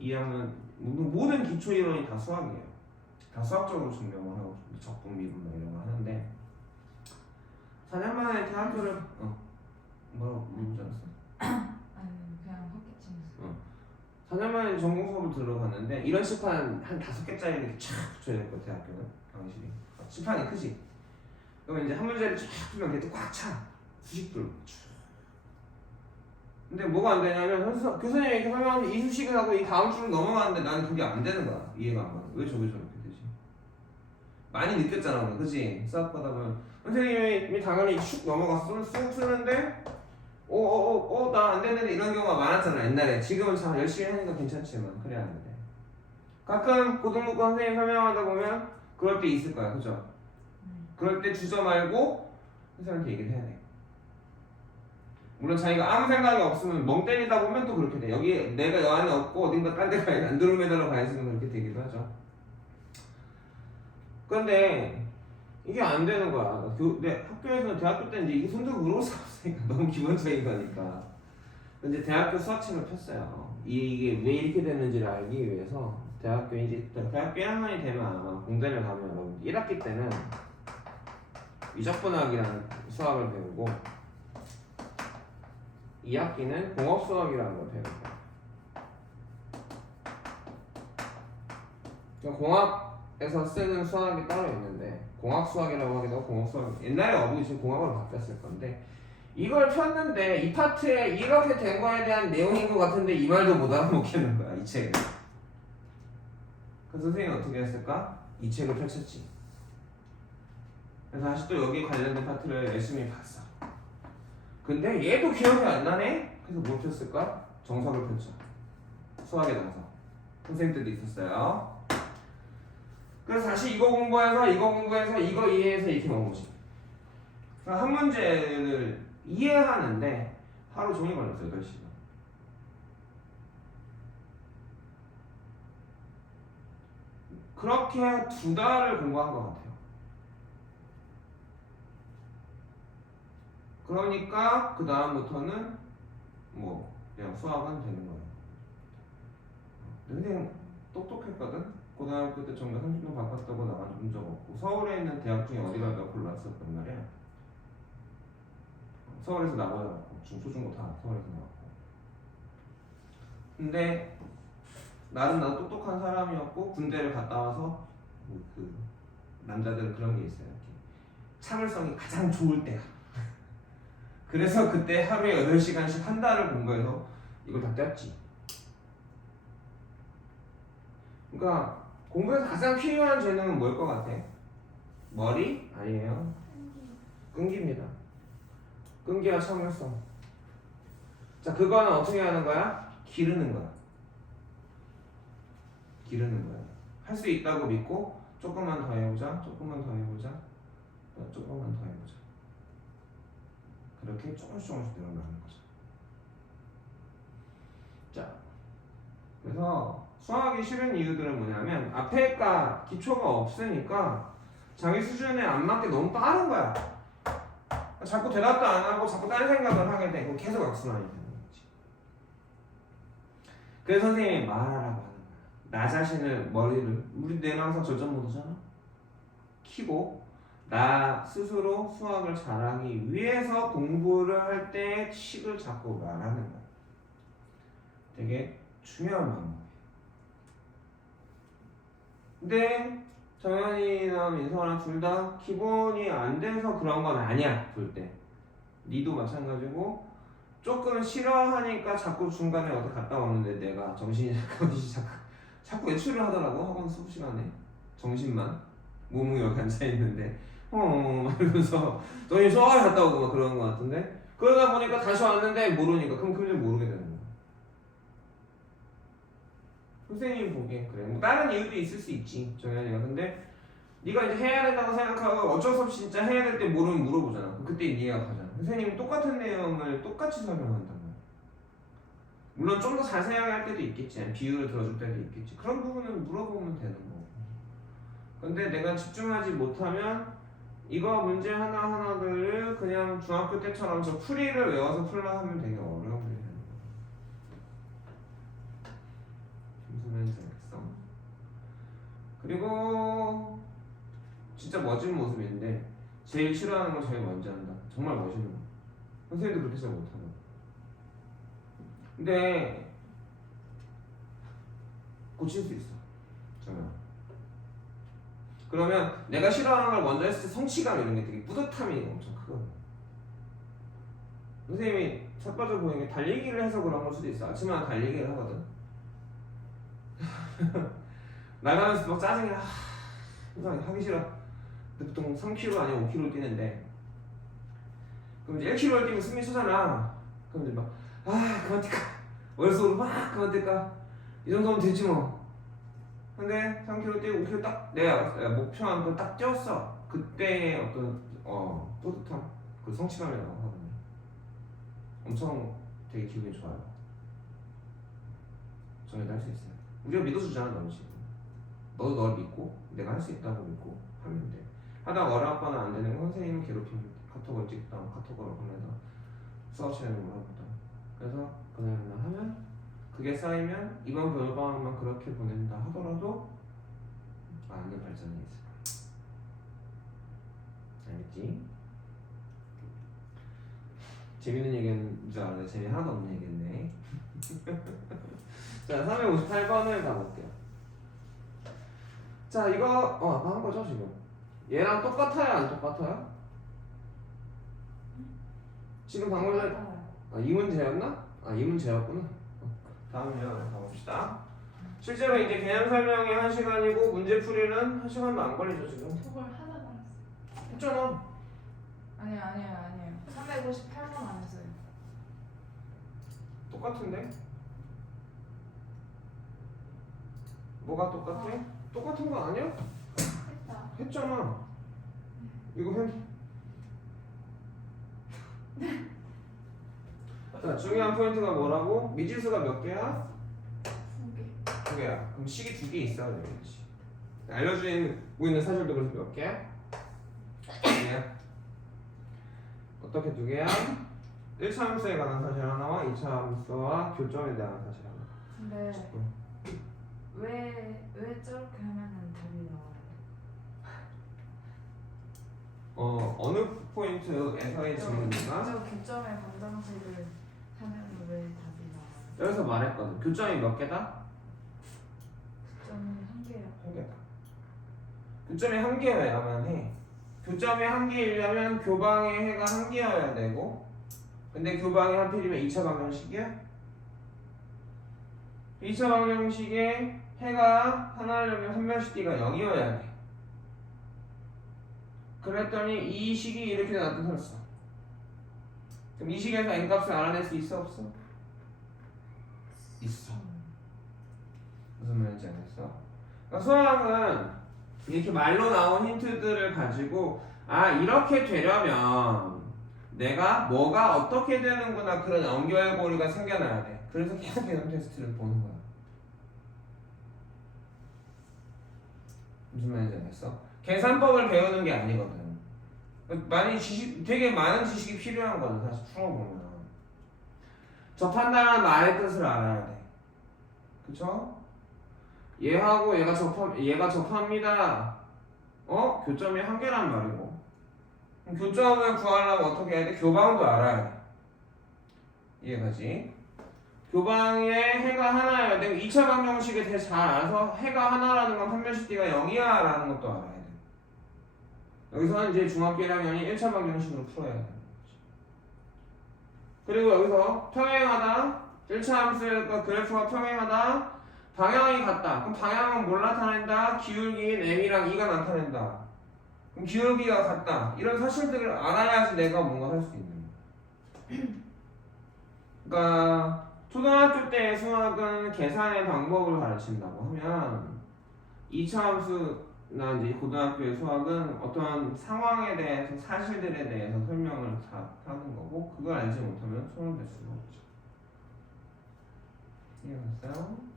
2학년 모든 기초 이론이 다 수학이에요. 다 수학적으로 증명을 하고 적분 미분 이런 거 하는데 4년 만에 대학교를 뭐라고 물어보지 않았어? 아니 그냥 헛기침했어. 4년 만에 전공 수업을 들어갔는데 이런 칠판 한 5개짜리 이렇게 쫙 붙여야 될 거야. 대학교는 강의실이 칠판이 크지. 그러면 이제 한 문제를 쫙 풀면 걔도 꽉 차. 수식들 근데 뭐가 안 되냐면 교수님이 이렇게 설명하면서 이 수식을 하고 이 다음 줄을 넘어가는데 나는 그게 안 되는 거야. 이해가 안 가. 왜 저게 저렇게 되지? 많이 느꼈잖아 오늘. 그치? 수학 하다 보면 선생님이 당연히 슉 넘어갔어. 쑥 쓰는데 나 안 되는데 이런 경우가 많았잖아 옛날에. 지금은 참 열심히 하니까 괜찮지만 그래야 안 돼. 가끔 고등부과 선생님 설명하다 보면 그럴 때 있을 거야. 그죠? 그럴 때 주저 말고 선생님한테 얘기를 해야 돼. 물론 자기가 아무 생각이 없으면 멍 때리다 보면 또 그렇게 돼. 여기 내가 여 안에 없고 어딘가 딴 데 가야 안드로메다로 가 있으면 그렇게 되기도 하죠. 그런데 이게 안 되는 거야. 근데 학교에서는 대학교 때는 이제 이게 손들고 물어볼 수가 없으니까 너무 기본적인 거니까. 근데 대학교 수학책을 폈어요. 이게 왜 이렇게 됐는지를 알기 위해서 대학교 1학년이 되면 아마 공대를 가면 여러분 1학기 때는 이적분학이라는 수학을 배우고 2학기는 공업수학이라는 걸 배워요. 공학에서 쓰는 수학이 따로 있는데 공학수학이라고 하기도 하고 공업수학. 옛날에 어부이 지금 공학으로 바뀌었을 건데 이걸 폈는데 이 파트에 이렇게 된 거에 대한 내용인 것 같은데 이 말도 못 알아먹겠는 거야 이 책을. 그래서 선생님이 어떻게 했을까? 이 책을 펼쳤지. 그래서 다시 또 여기 관련된 파트를 열심히 봤어. 근데 얘도 기억이 안 나네? 그래서 뭘 폈을까? 정석을 폈죠. 수학의 정석. 선생님들도 있었어요. 그래서 다시 이거 공부해서 이거 이해해서 이렇게 넘어오지. 한 문제를 이해하는데 하루 종일 걸렸어요. 8시간. 그렇게 2달을 공부한 것 같아요. 그러니까 그 다음부터는 뭐 그냥 수학은 되는 거예요. 선생님 똑똑했거든. 고등학교 때 정말 30분 바꿨다고 나간 적 없고 서울에 있는 대학 중에 어디 갈까 골랐었단 말이야. 서울에서 나와갖고 중초중고 다 서울에서 나왔고. 근데 나도 똑똑한 사람이었고 군대를 갔다 와서 그 남자들은 그런 게 있어요. 이렇게. 참을성이 가장 좋을 때야. 그래서 그때 하루에 8시간씩 한 달을 공부해서 이걸 다 뗐지. 그러니까 공부에서 가장 필요한 재능은 뭘 것 같아? 머리? 아니에요. 끈기입니다. 끈기와 참을성. 자, 그거는 어떻게 하는 거야? 기르는 거야. 기르는 거야. 할 수 있다고 믿고 조금만 더 해보자. 조금만 더 해보자. 조금만 더 해보자. 그렇게 조금씩 늘어나는 거죠. 자, 그래서 수학이 싫은 이유들은 뭐냐면 앞에가 기초가 없으니까 자기 수준에 안 맞게 너무 빠른 거야. 자꾸 대답도 안 하고 자꾸 딴 생각을 하게 되고 계속 악순환이 되는 거지. 그래서 선생님이 말하라고 하는 거야. 나 자신을 머리를 우리 뇌는 항상 절전 모드잖아. 키고 나 스스로 수학을 잘하기 위해서 공부를 할 때 식을 잡고 말하는 거야. 되게 중요한 방법이에요. 근데 정현이나 민서랑 둘 다 기본이 안 돼서 그런 건 아니야. 둘 때. 니도 마찬가지고 조금 싫어하니까 자꾸 중간에 어디 갔다 오는데 내가 정신이 자꾸 외출을 하더라고. 학원 수업 시간에 정신만 몸은 여기 앉아 있는데 이러면서 정신 쏘아 갔다 오고 막 그러는 거 같은데 그러다 보니까 다시 왔는데 모르니까 그럼 그걸 모르게 되는 거야. 선생님이 보기엔 그래. 뭐 다른 이유도 있을 수 있지 정현이가. 근데 네가 이제 해야 된다고 생각하고 어쩔 수 없이 진짜 해야 될 때 모르면 물어보잖아. 그럼 그때 이해가 가잖아. 선생님이 똑같은 내용을 똑같이 설명한단 말이야. 물론 좀 더 자세하게 할 때도 있겠지. 비유를 들어줄 때도 있겠지. 그런 부분은 물어보면 되는 거고. 근데 내가 집중하지 못하면 이거 문제 하나하나들을 그냥 중학교 때처럼 저 풀이를 외워서 풀라 하면 되게 어려운 일이 되는 거야. 무슨 말인지 알겠어? 그리고 진짜 멋진 모습인데 제일 싫어하는 걸 제일 먼저 한다. 정말 멋있는 거. 선생님도 그렇게 잘 못하고. 근데 고칠 수 있어. 정말. 그러면 내가 싫어하는 걸 먼저 했을 때 성취감 이런 게 되게 뿌듯함이 엄청 크거든. 선생님이 첫 번째 보이는 게 달리기를 해서 그런 걸 수도 있어. 아침마다 달리기를 하거든. 나가면서 막 짜증이 하기 싫어. 보통 3km 아니면 5km 뛰는데 그럼 이제 1km를 뛰면 숨이 차잖아. 그럼 이제 막 그만 뛸까 머릿속으로 막 그만 뛸까 이 정도면 되지 뭐. 근데 3km 뛰고 5km 딱 내가 목표한 거 딱 뛰었어. 그때의 어떤 뿌듯함 그 성취감이라고 하거든요. 엄청 되게 기분이 좋아요. 저희도 할 수 있어요. 우리가 믿어주잖아. 너는 지금 너도 널 믿고 내가 할 수 있다고 믿고 하면 돼. 하다가 어려웠거나 안 되는 건 선생님을 괴롭히면 돼. 카톡을 찍다 카톡으로 보내서 수업 시간에 물어보다. 그래서 그날만 하면 그게 쌓이면 이번 겨울방학만 그렇게 보낸다 하더라도 많은 발전이 있을 거야. 알겠지? 재밌는 얘기인 줄 알았는데 재미 하나도 없는 얘기였네. 자, 358번을 가볼게요. 자, 이거 아까 한 거죠 지금? 얘랑 똑같아요 안 똑같아요? 지금 방금 전에 이 문제였나? 이 문제였구나. 다음요 가봅시다. 실제로 이제 개념 설명이 1시간이고 문제 풀이는 1시간도 안 걸리죠 지금. 저걸 하나 말았어. 했잖아. 아니에요. 358번 안 했어요. 똑같은데? 뭐가 똑같아? 똑같은 거 아니야? 했다. 했잖아. 이거 자, 중요한 포인트가 뭐라고? 미지수가 몇 개야? 2개. 2개야. 그럼 식이 2개 있어야 되겠지. 알려주고 있는 사실도 그래서 몇 개야? 2개야. 어떻게 2개야? 1차 함수에 관한 사실 하나와 2차 함수와 교점에 대한 사실 하나. 근데 왜 저렇게 하면은 답이 나와요? 어느 포인트에서의 질문이나 저 교점의 방정식을 하면 왜 답이 나와요? 여기서 말했거든. 교점이 몇 개다? 교점이 1개예요. 1개다. 교점이 한 개여야만 해. 교점이 한 개이려면 교방의 해가 한 개여야 되고, 근데 교방이 하필이면 2차 방정식이야? 2차 방정식에 해가 하나려면 선멸시 D가 0이어야 돼. 그랬더니 이 식이 이렇게 나타났어. 그럼 이 식에서 n값을 알아낼 수 있어 없어? 있어. 무슨 말인지 알겠어? 그러니까 수학은 이렇게 말로 나온 힌트들을 가지고 아 이렇게 되려면 내가 뭐가 어떻게 되는구나 그런 연결고리가 생겨나야 돼. 그래서 계속 개념 테스트를 보는 거야. 무슨 말인지 알겠어? 계산법을 배우는 게 아니거든. 되게 많은 지식이 필요한 거든 사실 풀어보면. 접한다는 말의 뜻을 알아야 돼. 그쵸? 얘하고 얘가 접합니다. 교점이 한 개란 말이고. 그럼 교점을 구하려면 어떻게 해야 돼? 교방도 알아야 돼. 이해가지? 교방에 해가 하나여야 되고 2차 방정식에 대해 잘 알아서 해가 하나라는 건 판별식 D가 0이야 라는 것도 알아야 돼. 여기서는 이제 중학교 1학년이 1차 방정식으로 풀어야 돼. 그리고 여기서 평행하다 1차 함수가 그래프가 평행하다 방향이 같다. 그럼 방향은 뭘 나타낸다? 기울기인 m이랑 2가 나타낸다. 그럼 기울기가 같다. 이런 사실들을 알아야지 내가 뭔가 할 수 있는 거야. 그러니까 초등학교 때 수학은 계산의 방법을 가르친다고 하면 2차 함수나 이제 고등학교의 수학은 어떠한 상황에 대해서 사실들에 대해서 설명을 하는 거고 그걸 알지 못하면 손을 댈 수가 없죠. 이해갔어요?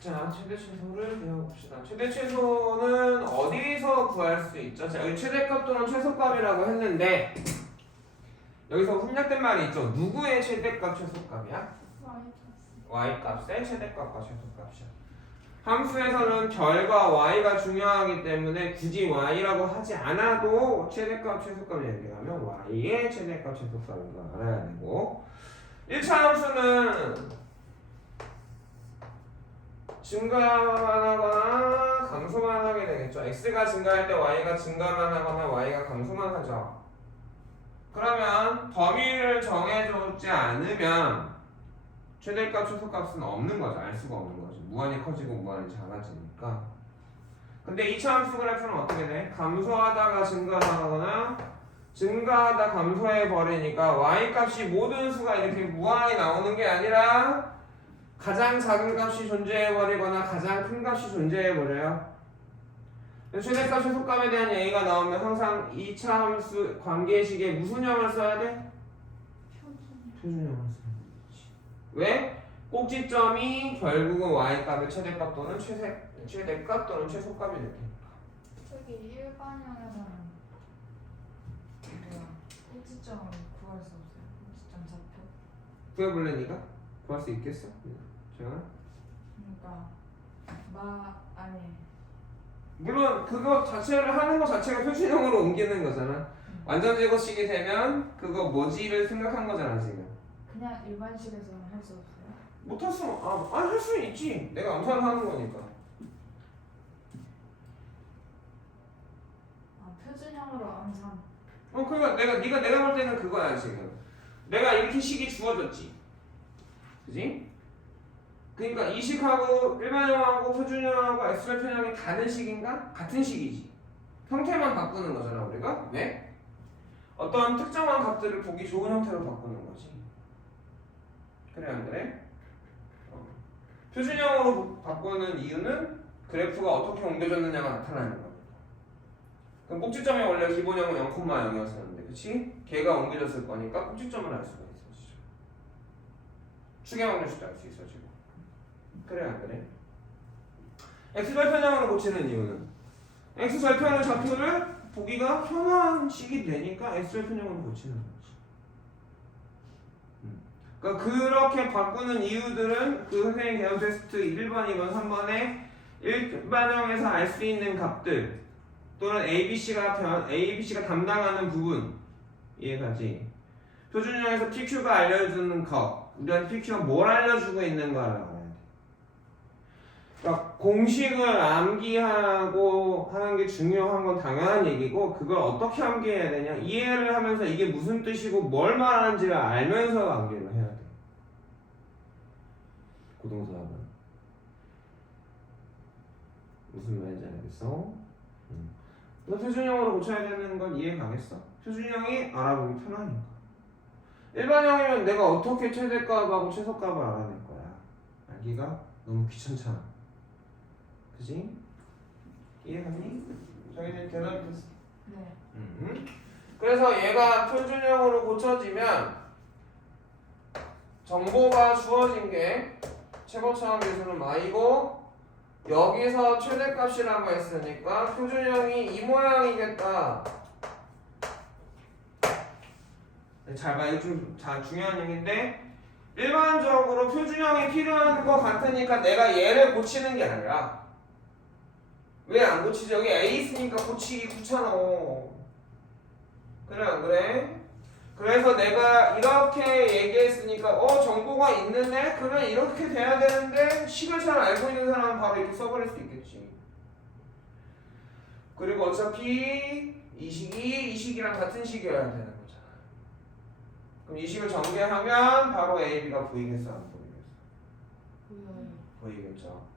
자, 최대 최소를 배워봅시다. 최대 최소는 어디서 구할 수 있죠? 자, 여기 최대값 또는 최소값이라고 했는데 여기서 훈약된 말이 있죠. 누구의 최대값, 최소값이야? y값의 최대값과 최소값이야. 함수에서는 결과 y가 중요하기 때문에 굳이 y라고 하지 않아도 최대값, 최소값을 얘기하면 y의 최대값, 최소값인 걸 알아야 되고 1차 함수는 증가만 하거나 감소만 하게 되겠죠. x가 증가할 때 y가 증가만 하거나 y가 감소만 하죠. 그러면 범위를 정해주지 않으면 최대값, 최소값은 없는 거죠. 알 수가 없는 거죠. 무한히 커지고 무한히 작아지니까. 근데 2차 함수 그래프는 어떻게 돼? 감소하다가 증가하거나 증가하다 감소해 버리니까 y값이 모든 수가 이렇게 무한히 나오는 게 아니라 가장 작은 값이 존재해 버리거나 가장 큰 값이 존재해 버려요. 최대값, 최소값에 대한 얘기가 나오면 항상 2차 함수 관계식에 무슨 형을 써야 돼? 표준형을 써야 되지. 왜? 꼭지점이 결국은 y값의 최대값 또는 최대값 또는 최소값이 될 테니까. 저기 일반형에서는 꼭지점을 구할 수 없어요. 꼭지점 좌표. 구해볼래 니가? 구할 수 있겠어? 제가? 그러니까 아니 물론 그거 자체를 하는 거 자체가 표준형으로 옮기는 거잖아. 완전 제곱식이 되면 그거 뭐지를 생각한 거잖아 지금. 그냥 일반식에서는 할 수 없어요. 못할 수 할 수는 있지. 내가 암산을 하는 거니까. 표준형으로 암산. 그러니까 내가 볼 때는 그거야 지금. 내가 이렇게 식이 주어졌지. 그지? 그러니까 이 식하고 일반형하고 표준형하고 x절편형이 다른 식인가? 같은 식이지. 형태만 바꾸는 거잖아 우리가. 왜? 어떤 특정한 값들을 보기 좋은 형태로 바꾸는 거지. 그래 안 그래? 표준형으로 바꾸는 이유는 그래프가 어떻게 옮겨졌느냐가 나타나는 겁니다. 그럼 꼭지점이 원래 기본형은 0,0이었었는데 그치? 걔가 옮겨졌을 거니까 꼭지점을 알 수가 있어. 추계 확률식도 알 수 있어 지금. 그래 안 그래? x절편형으로 고치는 이유는 x절편의 좌표를 보기가 편한 식이 되니까 x절편형으로 고치는 거지. 그러니까 그렇게 바꾸는 이유들은 그 선생님 개념 테스트 1번, 2번, 3번에 일반형에서 알 수 있는 값들 또는 ABC가 담당하는 부분 이해가지? 표준형에서 PQ가 알려주는 것 우리한테 PQ가 뭘 알려주고 있는가를 알아야 돼. 그러니까 공식을 암기하고 하는 게 중요한 건 당연한 얘기고 그걸 어떻게 암기해야 되냐 이해를 하면서 이게 무슨 뜻이고 뭘 말하는지를 알면서 암기를 해야 돼. 고등수학은 무슨 말인지 알겠어? 너 표준형으로 고쳐야 되는 건 이해 가겠어? 표준형이 알아보기 편하니까. 일반형이면 내가 어떻게 최대값하고 최소값을 알아낼 거야. 알기가 너무 귀찮잖아. 그지? 이해갔니? 저희는 대답이 됐어. 네. 그래서 얘가 표준형으로 고쳐지면 정보가 주어진 게 최고차원 계수는 y고 여기서 최대값이라고 했으니까 표준형이 이 모양이겠다. 잘 봐, 이거 좀 중요한 얘기인데 일반적으로 표준형이 필요한 것 같으니까 내가 얘를 고치는 게 아니라 왜 안 고치지? 여기 A 있으니까 고치기 귀찮아. 그래 안 그래? 그래서 내가 이렇게 얘기했으니까 정보가 있는데 그러면 이렇게 돼야 되는데 식을 잘 알고 있는 사람은 바로 이렇게 써버릴 수 있겠지. 그리고 어차피 이 식이랑 같은 식이어야 되는 거잖아. 그럼 이 식을 전개하면 바로 A, B가 보이겠어 안 보이겠어? 보여요. 보이겠죠.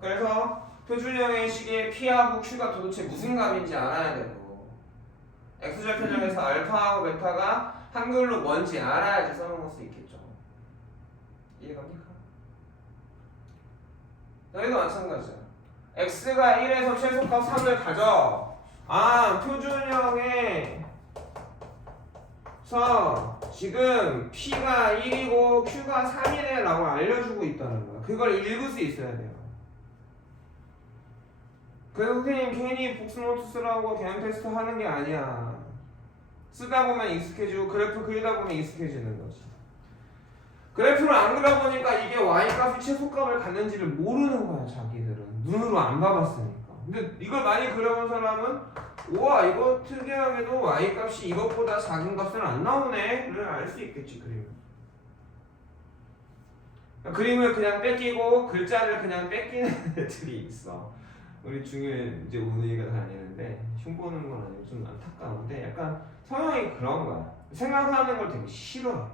그래서 표준형의 식의 P하고 Q가 도대체 무슨 값인지 알아야 되고 X절편형에서 알파하고 베타가 한글로 뭔지 알아야지 써먹을 수 있겠죠. 이해갑니까? 여기도 마찬가지야. X가 1에서 최소값 3을 가져. 표준형에서 지금 P가 1이고 Q가 3이네 라고 알려주고 있다는 거야. 그걸 읽을 수 있어야 돼요. 그래서 선생님 괜히 복수노트 쓰라고 개념 테스트 하는 게 아니야. 쓰다 보면 익숙해지고 그래프 그리다 보면 익숙해지는 거지. 그래프를 안 그려보니까 이게 y값이 최소값을 갖는지를 모르는 거야 자기들은. 눈으로 안 봐봤으니까. 근데 이걸 많이 그려본 사람은 우와 이거 특이하게도 y값이 이것보다 작은 값은 안 나오네 를 알 수 있겠지 그림을. 그림을 그냥 뺏기고 글자를 그냥 뺏기는 애들이 있어. 우리 중에 이제 오늘이가 다니는데 흉보는 건 아니고 좀 안타까운데 약간 성향이 그런 거야. 생각하는 걸 되게 싫어해.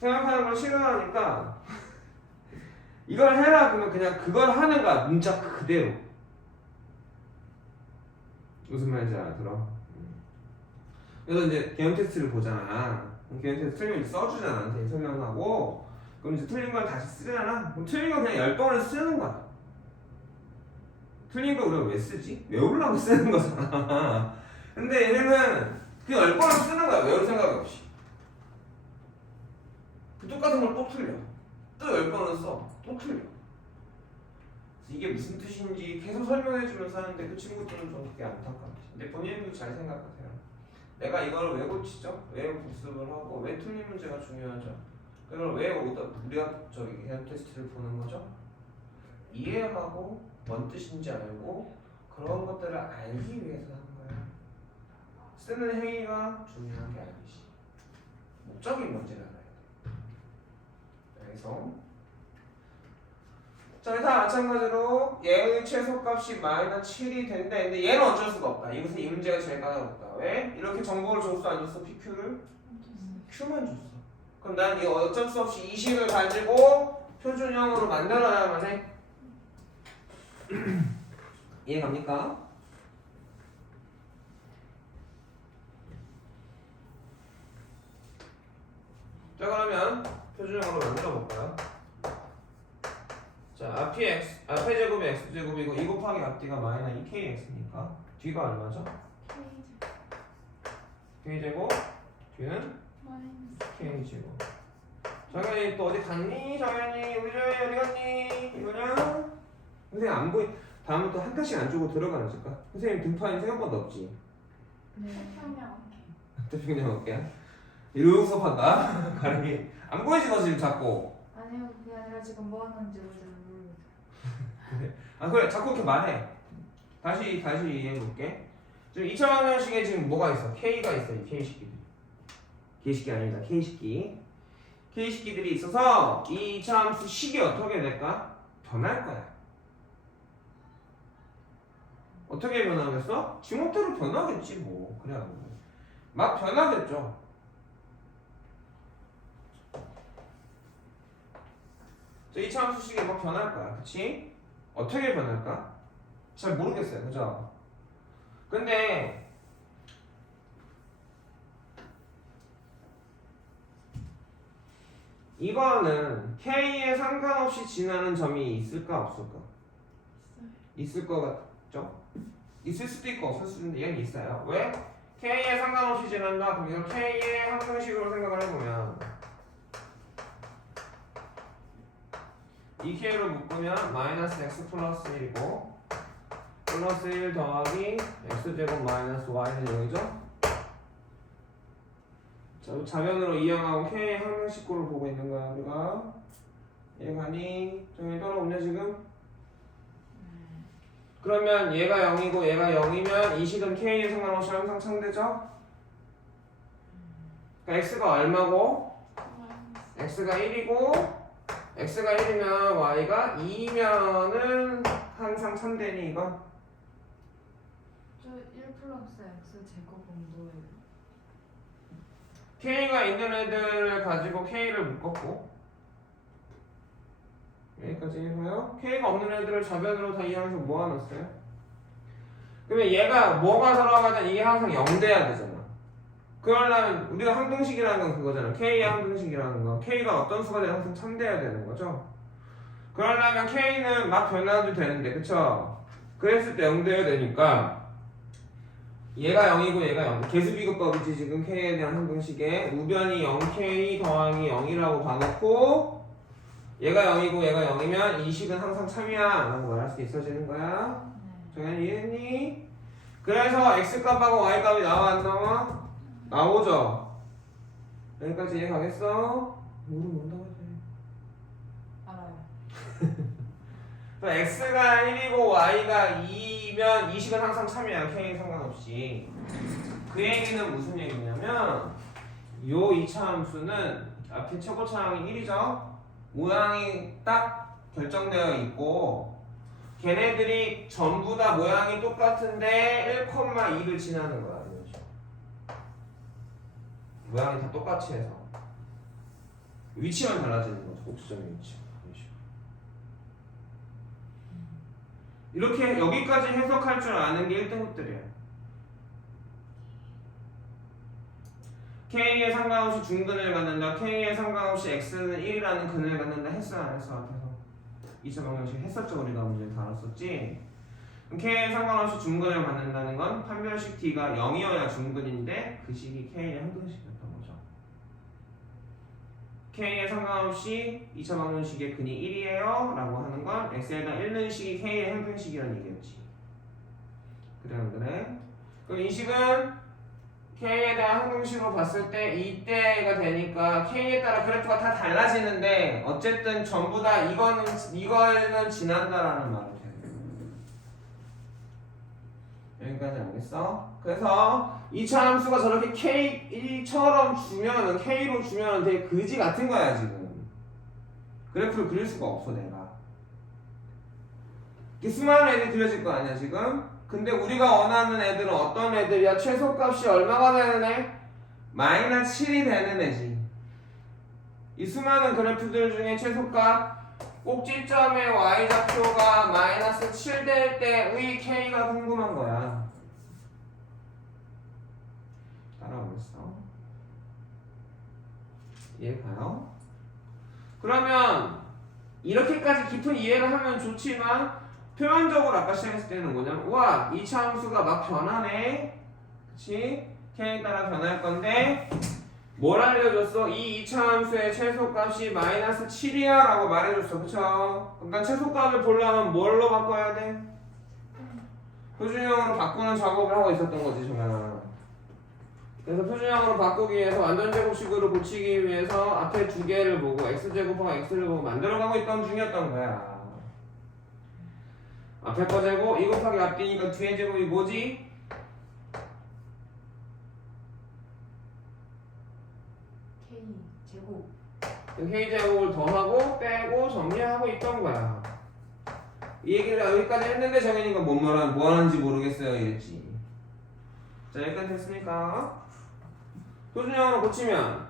생각하는 걸 싫어하니까 이걸 해라 그러면 그냥 그걸 하는 거야. 문자 그대로. 무슨 말인지 알아들어? 그래서 이제 개념 테스트를 보잖아. 개념 테스트 틀리면 써주잖아. 나한테 설명하고 그럼 이제 틀린 걸 다시 쓰잖아. 그럼 틀린 거 그냥 10번을 쓰는 거야. 틀린 거 우리가 왜 쓰지? 외우려고 쓰는 거잖아. 근데 얘네는 그냥 10번을 쓰는 거야. 외울 생각 없이. 그 똑같은 걸 또 틀려. 또 10번을 써. 또 틀려. 그래서 이게 무슨 뜻인지 계속 설명해주면서 하는데 그 친구들은 좀 그게 안타깝지. 근데 본인도 잘 생각하세요. 내가 이걸 왜 고치죠? 왜 복습을 하고 왜 틀린 문제가 중요하죠? 그걸 왜 우리가 저기 개념 테스트를 보는 거죠? 이해하고 뭔 뜻인지 알고 그런 것들을 알기 위해서 하는 거야. 쓰는 행위가 중요한 게 아니지. 목적이 뭔지를 알아야 돼. 그래서 자, 다 마찬가지로 얘의 최소값이 -7이 된다. 근데 얘는 어쩔 수가 없다. 이것은 이 문제가 제일 까다롭다. 왜? 이렇게 정보를 줬어 안 줬어? PQ를? Q만 줬어. 그럼 난 이 어쩔 수 없이 이 식을 가지고 표준형으로 만들어야만 해. 이해 갑니까? 자 그러면 표준형으로 만들어 볼까요? 자 앞이 x, 앞의 제곱이 x제곱이고 2 곱하기 앞뒤가 -2kx니까 뒤가 얼마죠? k제곱 뒤는 k제곱. 정현이 또 어디 갔니? 정현이 우리 정현이 어디 갔니? 이거냐? 선생님 안 보이. 다음부터 한 칸씩 안 주고 들어가는 줄까? 선생님 등판이 생각보다 없지? 네. 태평양. 태평양 어깨야? 이러고 수업한다? 가르기 안 보이지 너 지금 자꾸. 아니요 그게 아니라 지금 뭐 하는지 잘 모르겠어요. 아 그래 자꾸 이렇게 말해. 다시 이해해볼게. 지금 2차방정식에 지금 뭐가 있어? K가 있어. 이 K식이. K식이 아닙니다. K식이. K식들이 있어서 이 이차함수 식이 어떻게 될까? 변할 거야. 어떻게 변하겠어? 지멋대로 변하겠지 뭐. 그래 막 변하겠죠. 자, 이차함수 식이 막 변할 거야. 그치? 어떻게 변할까? 잘 모르겠어요. 그죠? 근데 이거는 K에 상관없이 지나는 점이 있을까 없을까? 있을 것 같죠? 있을 수도 있고 없을 수도 있는데 얘는 있어요. 왜? K에 상관없이 지난다. 그럼 이걸 K의 항등식으로 생각을 해보면 이 K를 묶으면 마이너스 X 플러스 1이고 플러스 1 더하기 X제곱 마이너스 Y는 0이죠? 자, 자변으로 이항하고 K의 항등식구를 보고 있는 거야 우리가. 얘가니 정리 따라오냐 지금? 그러면 얘가 0이고 얘가 0이면 이 식은 K에 상관없이 항상 상대죠? 그러니까 X가 얼마고? X가 1이고 X가 1이면 Y가 2면은 항상 상대니 이거? 저 1 플러스 X 제곱은 뭐예요? K가 있는 애들을 가지고 K를 묶었고 여기까지 해봐요. K가 없는 애들을 좌변으로 다 이항해서 모아놨어요. 그러면 얘가 뭐가 들어가든 이게 항상 0 돼야 되잖아. 그러려면 우리가 항등식이라는 건 그거잖아. K의 항등식이라는 건 K가 어떤 수가 되든 항상 3 돼야 되는 거죠. 그러려면 K는 막 변화도 되는데 그쵸? 그랬을 때 0 돼야 되니까 얘가 0이고 얘가 0 개수비급법이지 지금 K에 대한 항등식에 우변이 0K 더하기 0이라고 봐놓고 얘가 0이고 얘가 0이면 이 식은 항상 3이야 라고 말할 수 있어지는 거야. 정연이 이해했니? 그래서 X값하고 Y값이 나와 안 나와? 나오죠? 여기까지 이해 가겠어? 모른다고 하지. 알아요. X가 1이고 Y가 2면 이 식은 항상 3이야 K 상관없이. 그 얘기는 무슨 얘기냐면 요 이차함수는 앞에 최고차항이 1이죠? 모양이 딱 결정되어 있고 걔네들이 전부 다 모양이 똑같은데 1,2를 지나는 거야. 이런 식으로. 모양이 다 똑같이 해서 위치만 달라지는 거죠. 꼭지점의 위치. 이렇게 여기까지 해석할 줄 아는 게 1등급들이야. K에 상관없이 중근을 갖는다. K에 상관없이 X는 1이라는 근을 갖는다. 했어 안 했어? 앞에서 2차 방정식 했었죠. 우리가 문제 다뤘었지. K에 상관없이 중근을 갖는다는 건 판별식 T가 0이어야 중근인데 그 식이 K의 항등식이었던 거죠. K에 상관없이 2차 방정식의 근이 1이에요 라고 하는 건 X에다 1는 식이 K의 항등식이라는 얘기였지. 그래 안 그래? 그럼 이 식은 K에 대한 항등식으로 봤을 때 이때가 되니까 K에 따라 그래프가 다 달라지는데 어쨌든 전부 다 이거는 지난다라는 말을 해요. 여기까지 알겠어? 그래서 2차 함수가 저렇게 K1처럼 주면은 K로 주면은 되게 그지 같은 거야 지금. 그래프를 그릴 수가 없어 내가. 이게 수많은 애들이 그려질 거 아니야 지금? 근데 우리가 원하는 애들은 어떤 애들이야? 최소값이 얼마가 되는 애? 마이너스 7이 되는 애지. 이 수많은 그래프들 중에 최소값 꼭지점의 y좌표가 마이너스 7 될 때의 K가 궁금한 거야. 따라오겠어? 이해 가요? 그러면 이렇게까지 깊은 이해를 하면 좋지만 표면적으로 아까 시작했을 때는 뭐냐면 우와 2차 함수가 막 변하네. 그치? K에 따라 변할 건데 뭘 알려줬어? 이 2차 함수의 최소값이 마이너스 7이야 라고 말해줬어. 그쵸? 그러니까 최소값을 보려면 뭘로 바꿔야 돼? 표준형으로 바꾸는 작업을 하고 있었던 거지 정연아. 그래서 표준형으로 바꾸기 위해서 완전제곱식으로 고치기 위해서 앞에 두 개를 보고 x제곱하고 x를 보고 만들어가고 있던 중이었던 거야. 앞에 거 제곱 2 곱하기 앞뒤니까 뒤에 제곱이 뭐지? K 제곱 k제곱을 더하고 빼고 정리하고 있던 거야. 이 얘기를 여기까지 했는데 정현이가 뭐 하는지 모르겠어요 이랬지. 자 여기까지 됐으니까 표준형으로 고치면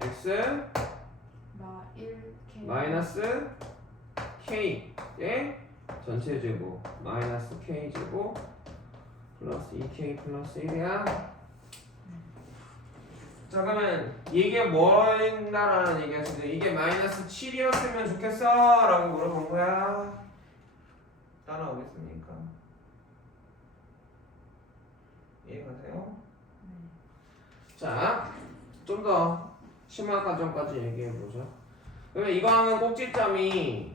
x 1K 마이너스 k의 전체 제곱 마이너스 k 제곱 플러스 2k 플러스 1이야. 자 그러면 이게 뭐인가라는 얘기야. 지금 이게 마이너스 7이었으면 좋겠어 라고 물어본 거야. 따라오겠습니까? 이해가 돼요? 자, 좀 더 심화 과정까지 얘기해보죠. 그러면 이거 하면 꼭지점이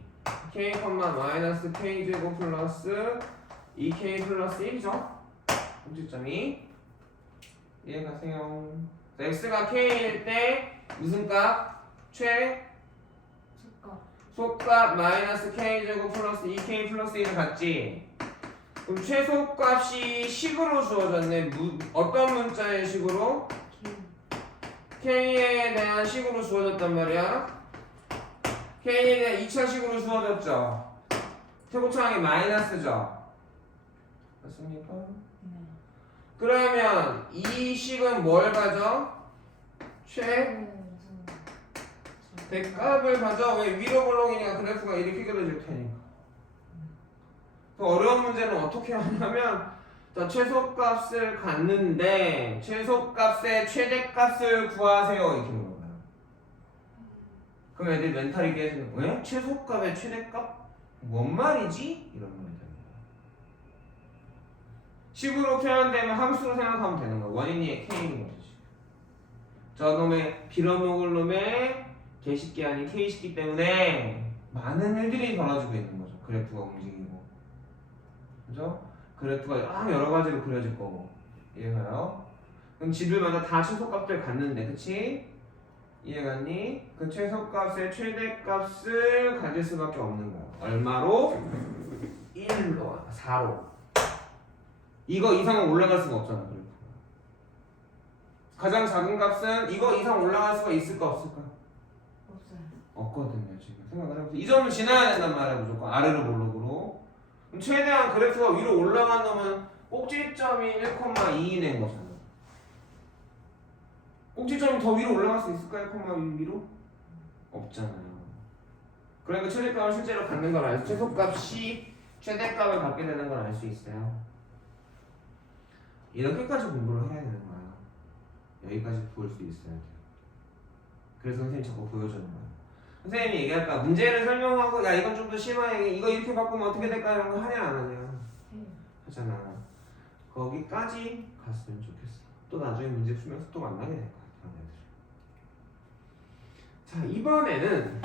k, 마이너스 k 제곱 플러스 2k 플러스 1이죠? 꼭지점이 이해가세요? x가 k일 때 무슨 값? 속값 소값 마이너스 k 제곱 플러스 2k 플러스 1을 갖지? 그럼 최소값이 식으로 주어졌네. 어떤 문자의 식으로? k에 대한 식으로 주어졌단 말이야. k에 대한 2차식으로 주어졌죠. 최고차항이 마이너스죠. 맞습니까? 네. 그러면 이 식은 뭘 가져? 대값을 가져. 왜? 위로 볼록이니까 그래프가 이렇게 그려질 테니까. 더 어려운 문제는 어떻게 하냐면 자, 최소값을 갖는데 최소값의 최대값을 구하세요 이렇게 물어봐요. 그럼 애들이 멘탈이 깨지는 거예요. 왜? 최소값의 최대값? 뭔 말이지? 이런 말이 됩니다. 식으로 표현되면 함수로 생각하면 되는 거야. 원인이 k인 거지. 저놈의 빌어먹을 놈의 개식기 아닌 k식기 때문에 많은 일들이 벌어지고 있는 거죠. 그래프가 움직이고, 그죠? 그래프가 여러 가지로 그려질 거고, 이해가요? 그럼 지들마다 다 최소값들 갖는데, 그치? 이해갔니? 그 최소값의 최대값을 가질 수밖에 없는 거야. 얼마로? 1로, 4로. 이거 이상은 올라갈 수가 없잖아, 그래프. 가장 작은 값은 이거 이상 올라갈 수가 있을까 없을까? 없어요. 없거든요 지금 생각을 해보세요. 이 점을 지나야 된단 말이야 무조건 아래로 볼록으로. 그럼 최대한 그래프가 위로 올라간 놈은 꼭지점이 1,2인 거잖아. 꼭지점이 더 위로 올라갈 수 있을까요? 1,2 위로? 없잖아요. 그러니까 최대값을 실제로 갖는 걸 알수, 최소값이 최대값을 갖게 되는 걸 알 수 있어요. 이렇게까지 공부를 해야 되는 거야. 여기까지 볼 수 있어야 돼요. 그래서 선생님이 자꾸 보여주는 거예요. 선생님이 얘기할까? 문제를 설명하고 야 이건 좀 더 심하게 이거 이렇게 바꾸면 어떻게 될까? 이런 거 하냐 안 하냐? 하잖아. 거기까지 갔으면 좋겠어. 또 나중에 문제 풀면서 또 만나게 될 거야. 그런 애들. 자 이번에는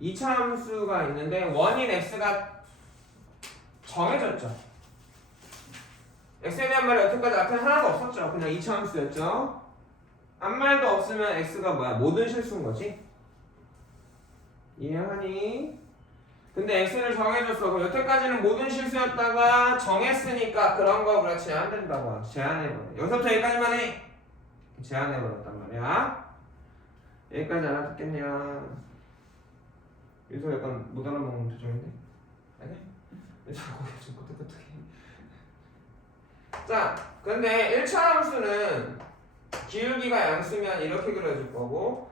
2차 함수가 있는데 원인 x가 정해졌죠. x에 대한 말이 여태까지 앞에 하나도 없었죠. 그냥 2차 함수였죠. 아무 말도 없으면 x가 뭐야? 모든 실수인 거지. 이해하니? 근데 x를 정해줬어. 그럼 여태까지는 모든 실수였다가 정했으니까 그런 거 그렇지 안 된다고 제한해버려. 여기서부터 여기까지만 해. 제한해버렸단 말이야. 여기까지 알아듣겠냐? 여기서 약간 못 알아먹는 표정인데? 아니? 왜 자꾸 좀 끄덕끄덕해. 자, 근데 1차 함수는 기울기가 양수면 이렇게 그려질 거고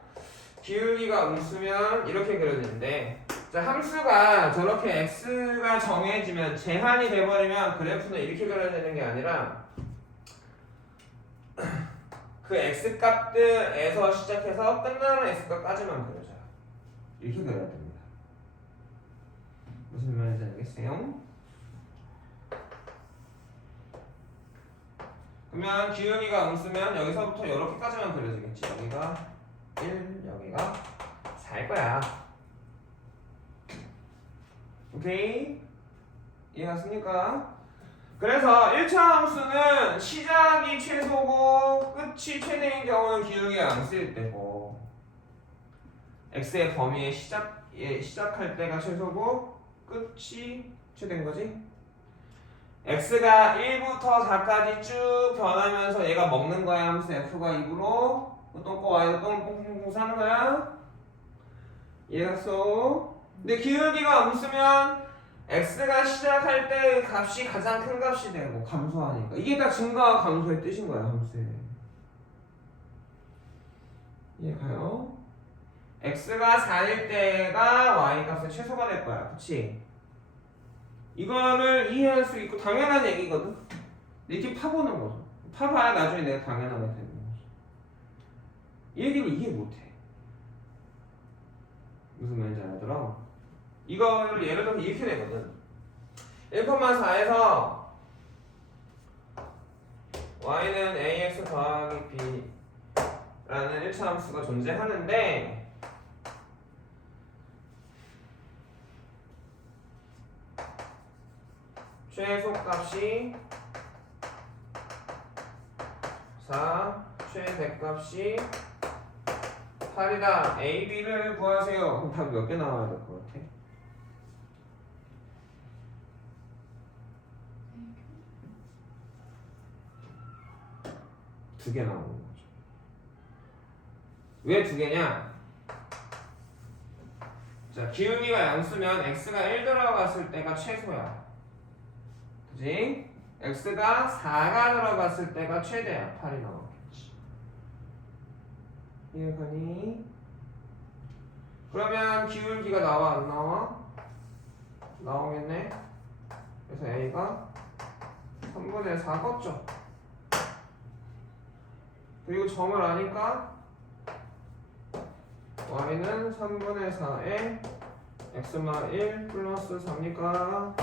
기울기가 음수면 이렇게 그려지는데 자 함수가 저렇게 x가 정해지면 제한이 돼버리면 그래프는 이렇게 그려지는 게 아니라 그 x값들에서 시작해서 끝나는 x값까지만 그려져요. 이렇게 그려야 됩니다. 무슨 말인지 알겠어요? 그러면 기울기가 음수면 여기서부터 이렇게까지만 그려지겠지. 여기가 1, 여기가 4일 거야. 오케이? 이해갔습니까? 그래서 1차 함수는 시작이 최소고 끝이 최대인 경우는 기울기가 양수일 때고 x의 범위의 시작할 때가 최소고 끝이 최대인 거지? x가 1부터 4까지 쭉 변하면서 얘가 먹는 거야 함수 f가 2으로 똥꼬 Y가 똥을 뽕뽕뽕 싸는 거야. 이해갔어? 근데 기울기가 없으면 x가 시작할 때 값이 가장 큰 값이 되고 감소하니까 이게 다 증가와 감소의 뜻인 거야 함수에. 이해가요? x가 4일 때가 y 값의 최소가 될 거야. 그치? 이거를 이해할 수 있고 당연한 얘기거든. 이렇게 파보는 거죠. 파봐야 나중에 내가 당연하게 되는 거죠. 이 얘기를 이해 못해. 무슨 말인지 알아들어? 이거를 예를 들면 이렇게 되거든. 1,4에서 y는 ax 더하기 b라는 1차 함수가 존재하는데 최소값이 4, 최대값이 8이다. A, B를 구하세요. 그럼 답 몇 개 나와야 될 것 같아? 두 개 나오는 거죠. 왜 두 개냐? 자, 기울기가 양수면 x가 1 들어갔을 때가 최소야. 그지? x가 4가 들어갔을 때가 최대야. 8이 나오겠지. 이해가니? 그러면 기울기가 나와 안 나와? 나오겠네. 그래서 a가 3분의 4 껐죠. 그리고 점을 아니까 y는 3분의 4에 x마 1 플러스 4니까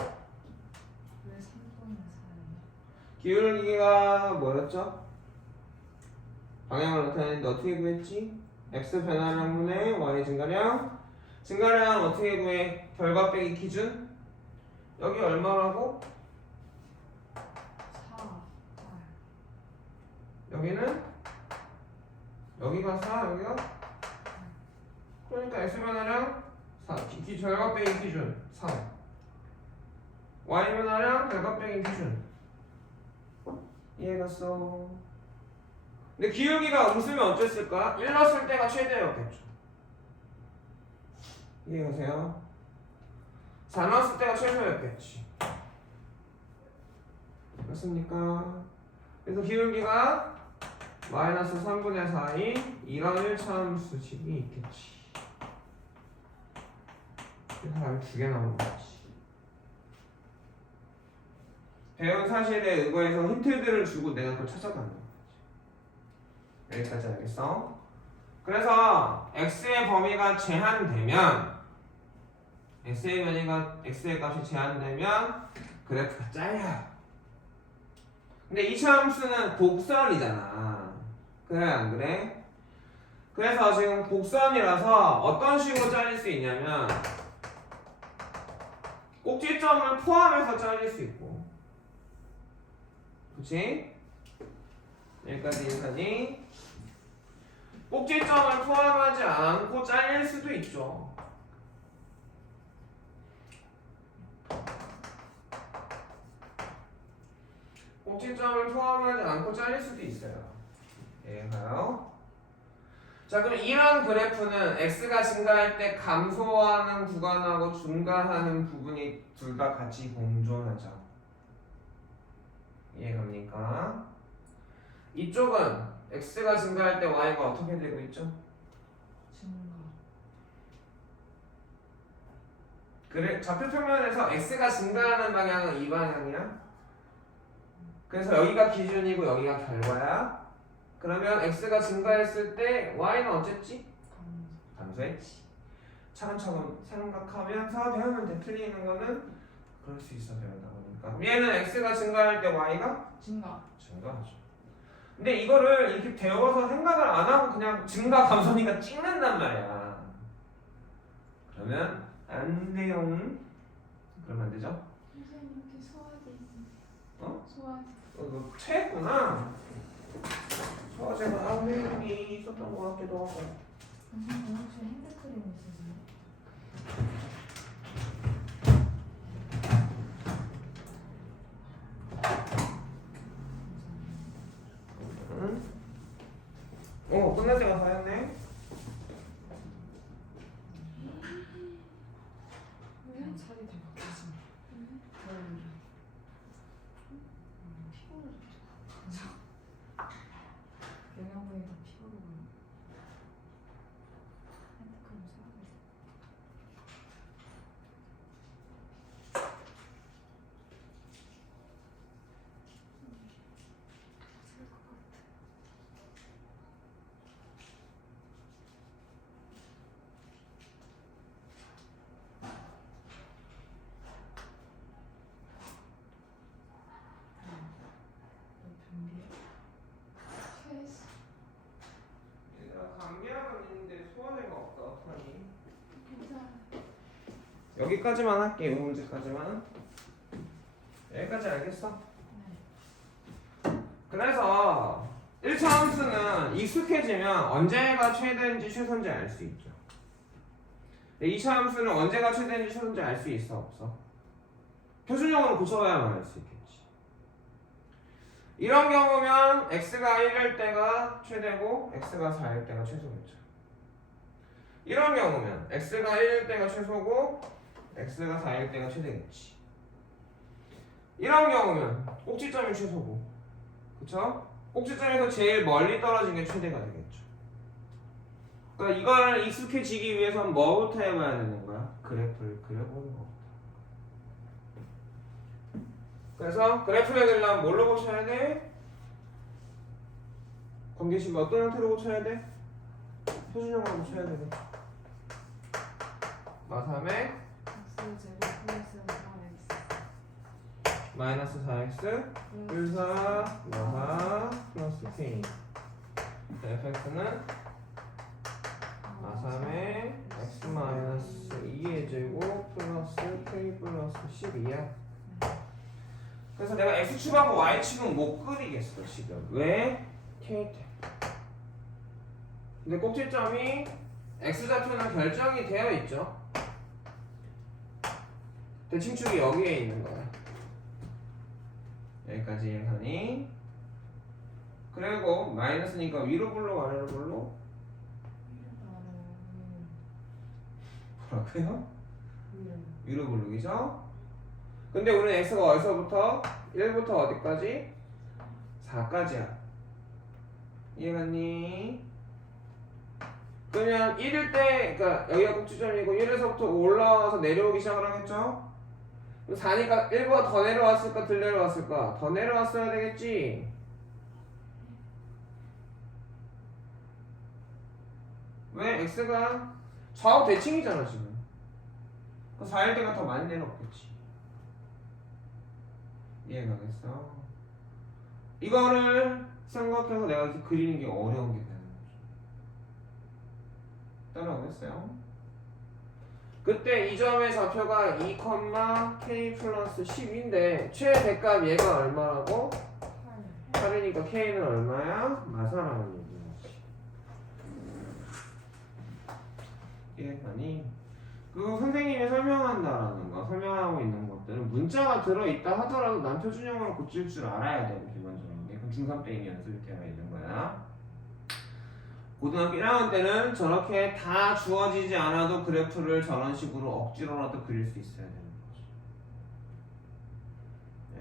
왜 3분의 4예요? 기울기가 뭐였죠? 방향을 나타내는데 어떻게 구했지? x 변화량분의 y 증가량. 증가량 어떻게 구해? 결과 빼기 기준. 여기 얼마라고? 4, 8. 여기는? 여기가 4, 여기가? 그러니까 x 변화량 4, 결과 빼기 기준 3. y 변화량 결과 빼기 기준. 이해갔어? 근데 기울기가 없으면 어땠을까? 1 넣었을 때가 최대였겠죠. 이해가세요? 4 넣었을 때가 최소였겠지. 맞습니까? 그래서 기울기가 마이너스 3분의 4인 이런 1차 함수식이 있겠지. 그래서 답이 두 개 나오는 거지. 배운 사실에 의거해서 힌트들을 주고 내가 그걸 찾아가는 거지. 여기까지 알겠어? 그래서 x의 범위가 제한되면 x의 값이 제한되면 그래프가 잘려요. 근데 이 함수는 곡선이잖아. 그래 안 그래? 그래서 지금 곡선이라서 어떤 식으로 잘릴 수 있냐면 꼭지점을 포함해서 잘릴 수 있고, 그치? 여기까지 인사니? 꼭지점을 포함하지 않고 잘릴 수도 있죠. 꼭지점을 포함하지 않고 잘릴 수도 있어요. 이해가요? 자, 그럼 이런 그래프는 x가 증가할 때 감소하는 구간하고 증가하는 부분이 둘 다 같이 공존하죠. 이해갑니까? 이쪽은 x가 증가할 때 y가 어떻게 되고 있죠? 증가. 그래, 좌표 평면에서 x가 증가하는 방향은 이 방향이야. 그래서 여기가 기준이고 여기가 결과야. 그러면 x가 증가했을 때 y는 어쨌지? 감소했지. 차근차근 생각하면서 배우면 돼. 틀리는 거는 그럴 수 있어 배우다 보니까. 얘는 x가 증가할 때 y가 증가하죠. 근데 이거를 이렇게 배워서 생각을 안 하고 그냥 증가 감소니까 찍는단 말이야. 그러면 안 돼요. 그러면 안 되죠? 선생님 이렇게 소화제 있는데. 어? 소화제. 너 체했구나. 소화제가 아무리 있었던 것 같기도 하고. 선생님 혹시 핸드크림 있으세요? 끝났어요. 여기까지만 할게. 이 문제까지만. 여기까지 알겠어? 그래서 1차 함수는 익숙해지면 언제가 최대인지 최소인지 알 수 있죠. 2차 함수는 언제가 최대인지 최소인지 알 수 있어 없어? 표준형으로 고쳐봐야만 알 수 있겠지. 이런 경우면 x가 1일 때가 최대고 x가 4일 때가 최소겠죠. 이런 경우면 x가 1일 때가 최소고 x가 4일 때가 최대겠지. 이런 경우면 꼭지점이 최소고, 그쵸? 꼭지점에서 제일 멀리 떨어진 게 최대가 되겠죠. 그러니까 이거를 익숙해지기 위해서는 뭐부터 해봐야 되는 거야? 그래프를 그려보는 거부터. 그래서 그래프를 그리려면 뭘로 고쳐야 돼? 관계식 어떤 형태로 고쳐야 돼? 표준형으로 고쳐야 되네. 마삼에 x 제곱 플러스 4x 마이너스 4x 1, 4, 마사 플러스 k. fx는 마삼에 x 마이너스 2의 제곱 플러스 k 플러스 12야. 그래서 내가 x축하고 y축은 못 그리겠어 지금. 왜? k 때. 근데 꼭지점이 x좌표는 결정이 되어 있죠. 대칭축이 여기에 있는 거야. 여기까지 하니. 그리고 마이너스니까 위로 불러 아래로 불러? 뭐라고요? 위로 부르기죠? 근데 우리는 x가 어디서부터? 1부터 어디까지? 4까지야. 이해갔니? 그러면 1일 때, 그러니까 여기가 꼭지점이고 1에서부터 올라와서 내려오기 시작을 하겠죠? 4니까 1보다 더 내려왔을까 덜 내려왔을까? 더 내려왔어야 되겠지? 왜? x가 좌우 대칭이잖아 지금. 4일 때가 더 많이 내려왔겠지. 이해가겠어? 이거를 생각해서 내가 이렇게 그리는 게 어려운 게 되는 거죠. 따라오겠어요? 그때 이 점의 좌표가 2,k 플러스 10인데 최대값 얘가 얼마라고? 8이니까 k는 얼마야? 마사라는 얘기야. 이해가니? 그 선생님이 설명한다라는 거, 설명하고 있는 것들은 문자가 들어있다 하더라도 난 표준형으로 고칠 줄 알아야 되고 기본적인 게. 그럼 중3 때 이미 연습이 되어 있는 거야. 고등학교 1학년 때는 저렇게 다 주어지지 않아도 그래프를 저런 식으로 억지로라도 그릴 수 있어야 되는 거죠.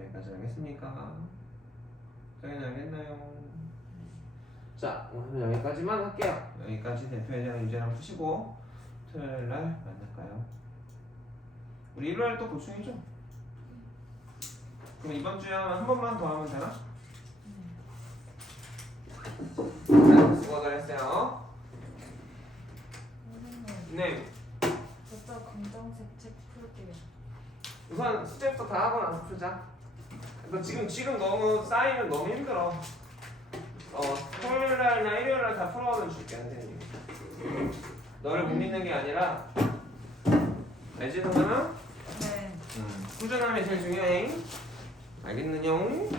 여기까지 알겠습니까? 저희는 알겠나요? 자, 오늘 여기까지만 할게요. 여기까지 대표에 대한 유제랑 푸시고 토요일날 만날까요? 우리 일요일 또 보충이죠? 그럼 이번 주에 한 번만 더 하면 되나? 자, 수고들 했어요. 선생님 네. 저쪽 검정색 책 풀게요. 우선 숙제부터 다 하고 나서 풀자. 너 지금 너무 쌓이면 너무 힘들어. 토요일날이나 일요일날 다 풀어오면 줄게 선생님. 너를 못 믿는 게 아니라 알지 동생아? 네. 꾸준함이 제일 중요해. 알겠느냐? 네.